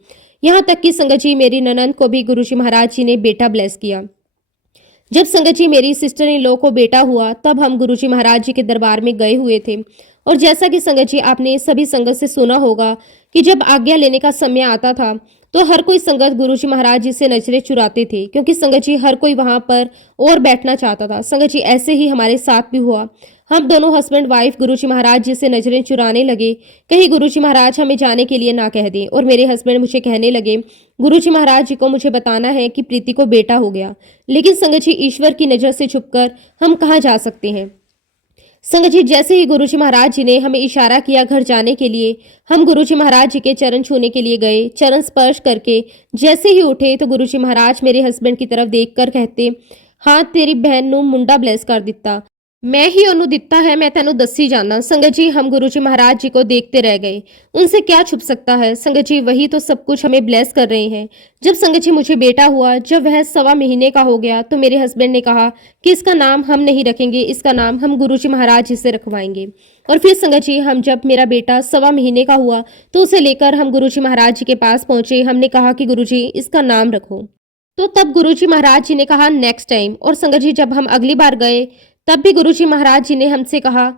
यहाँ तक कि संगत जी मेरी ननंद को भी गुरुजी महाराज जी ने बेटा ब्लेस किया। जब संगत जी मेरी सिस्टर इन लॉ को बेटा हुआ तब हम गुरुजी महाराज जी के दरबार में गए हुए थे। और जैसा कि संगत जी आपने सभी संगत से सुना होगा कि जब आज्ञा लेने का समय आता था तो हर कोई संगत गुरुजी महाराज जी से नजरें चुराते थे, क्योंकि संगत जी हर कोई वहां पर और बैठना चाहता था। संगत जी ऐसे ही हमारे साथ भी हुआ। हम दोनों हस्बैंड वाइफ गुरुजी महाराज जी से नजरें चुराने लगे, कहीं गुरुजी महाराज हमें जाने के लिए ना कह दें। और मेरे हस्बैंड मुझे कहने लगे, गुरुजी महाराज जी को मुझे बताना है कि प्रीति को बेटा हो गया। लेकिन संगत जी ईश्वर की नजर से छुपकर हम कहाँ जा सकते हैं। संगत जी जैसे ही गुरुजी महाराज जी ने हमें इशारा किया घर जाने के लिए, हम गुरुजी महाराज जी के चरण छूने के लिए गए। चरण स्पर्श करके जैसे ही उठे तो गुरुजी महाराज मेरे हस्बैंड की तरफ देखकर कहते, हाँ तेरी बहन नू मुंडा ब्लेस कर दिता, मैं ही ओनू दिता है, मैं तेनू दसी जाना। संगत जी हम गुरुजी महाराज जी को देखते रह गए, उनसे क्या छुप सकता है। संगत जी वही तो सब कुछ हमें ब्लेस कर रहे हैं। जब संगत जी मुझे बेटा हुआ, जब वह 1.25 महीने का हो गया तो मेरे हस्बैंड ने कहा कि इसका नाम हम नहीं रखेंगे, इसका नाम हम गुरुजी महाराज जी से रखवाएंगे। और फिर संगत जी हम जब मेरा बेटा 1.25 महीने का हुआ तो उसे लेकर हम गुरुजी महाराज जी के पास पहुंचे। हमने कहा कि गुरुजी इसका नाम रखो। तो तब गुरुजी महाराज जी ने कहा नेक्स्ट टाइम। और संगत जी जब हम अगली बार गए तब भी गुरुजी महाराज जी ने हमसे कहा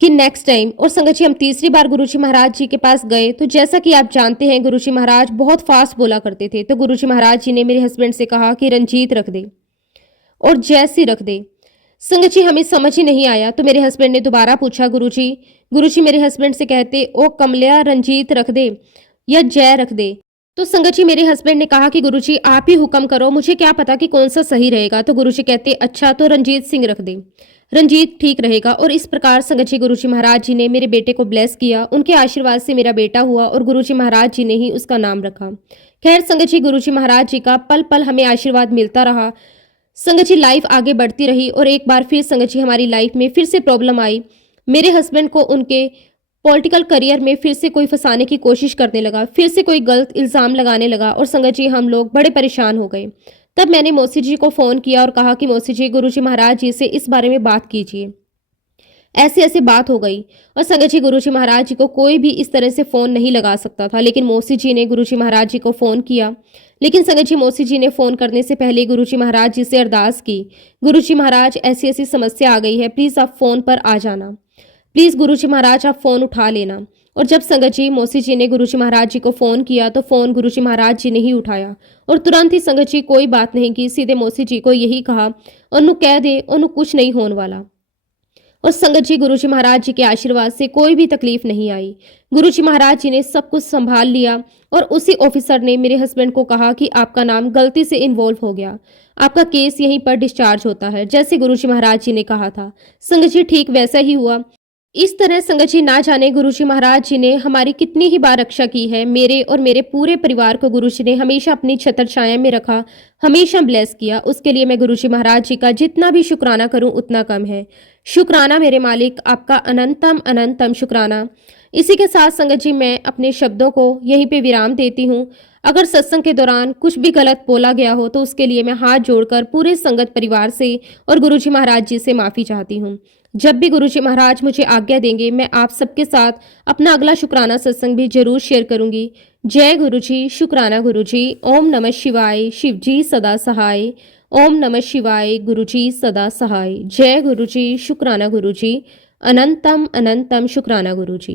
कि नेक्स्ट टाइम। और संगत जी हम तीसरी बार गुरुजी महाराज जी के पास गए तो जैसा कि आप जानते हैं गुरुजी महाराज बहुत फास्ट बोला करते थे। तो गुरुजी महाराज जी ने मेरे हस्बैंड से कहा कि रंजीत रख दे और जैसी रख दे। संगत जी हमें समझ ही नहीं आया तो मेरे हस्बैंड ने दोबारा पूछा गुरुजी मेरे हस्बैंड से कहते ओ कमलिया रंजीत रख दे या जय रख दे। तो संगत जी मेरे हस्बैंड ने कहा कि गुरुजी आप ही हुक्म करो, मुझे क्या पता कि कौन सा सही रहेगा। तो गुरुजी कहते अच्छा तो रंजीत सिंह रख दे, रंजीत ठीक रहेगा। और इस प्रकार संगत जी गुरुजी महाराज जी ने मेरे बेटे को ब्लेस किया, उनके आशीर्वाद से मेरा बेटा हुआ और गुरुजी महाराज जी ने ही उसका नाम रखा। खैर संगत जी गुरुजी महाराज जी का पल पल हमें आशीर्वाद मिलता रहा। संगत जी लाइफ आगे बढ़ती रही और एक बार फिर संगत जी हमारी लाइफ में फिर से प्रॉब्लम आई। मेरे हस्बैंड को उनके पॉलिटिकल करियर में फिर से कोई फंसाने की कोशिश करने लगा, फिर से कोई गलत इल्ज़ाम लगाने लगा और संगत जी हम लोग बड़े परेशान हो गए। तब मैंने मौसी जी को फ़ोन किया और कहा कि मौसी जी गुरुजी महाराज जी से इस बारे में बात कीजिए। ऐसे ऐसे बात हो गई और संगत जी गुरुजी महाराज जी को कोई भी इस तरह से फ़ोन नहीं लगा सकता था, लेकिन मौसी जी ने गुरुजी महाराज जी को फ़ोन किया। लेकिन संगत जी मौसी जी ने फ़ोन करने से पहले गुरुजी महाराज जी से अरदास की, गुरुजी महाराज ऐसी ऐसी समस्या आ गई है, प्लीज़ आप फ़ोन पर आ जाना, प्लीज़ गुरुजी महाराज आप फ़ोन उठा लेना। और जब संगत जी मौसी जी ने गुरुजी महाराज जी को फ़ोन किया तो फ़ोन गुरुजी महाराज जी ने ही उठाया और तुरंत ही संगत जी कोई बात नहीं की, सीधे मौसी जी को यही कहा ओनू कह दे ओनू कुछ नहीं होने वाला। और संगत जी गुरुजी महाराज जी के आशीर्वाद से कोई भी तकलीफ नहीं आई। गुरुजी महाराज जी ने सब कुछ संभाल लिया और उसी ऑफिसर ने मेरे हस्बैंड को कहा कि आपका नाम गलती से इन्वॉल्व हो गया, आपका केस यहीं पर डिस्चार्ज होता है, जैसे गुरुजी महाराज जी ने कहा था। संगत जी ठीक वैसा ही हुआ। इस तरह संगत जी ना जाने गुरुजी महाराज जी ने हमारी कितनी ही बार रक्षा की है। मेरे और मेरे पूरे परिवार को गुरुजी ने हमेशा अपनी छत्र छाया में रखा, हमेशा ब्लेस किया। उसके लिए मैं गुरुजी महाराज जी का जितना भी शुक्राना करूं उतना कम है। शुक्राना मेरे मालिक, आपका अनंतम अनंतम शुक्राना। इसी के साथ संगत जी मैं अपने शब्दों को यहीं पे विराम देती हूँ। अगर सत्संग के दौरान कुछ भी गलत बोला गया हो तो उसके लिए मैं हाथ जोड़कर पूरे संगत परिवार से और गुरुजी महाराज जी से माफ़ी चाहती हूँ। जब भी गुरुजी महाराज मुझे आज्ञा देंगे मैं आप सबके साथ अपना अगला शुक्राना सत्संग भी जरूर शेयर करूंगी। जय गुरुजी, शुक्राना गुरुजी। ओम नमः शिवाय, शिव जी सदा सहाय। ओम नमः शिवाय, गुरुजी सदा सहाय। जय गुरुजी, शुक्राना गुरुजी। अनंतम अनंतम शुक्राना गुरुजी।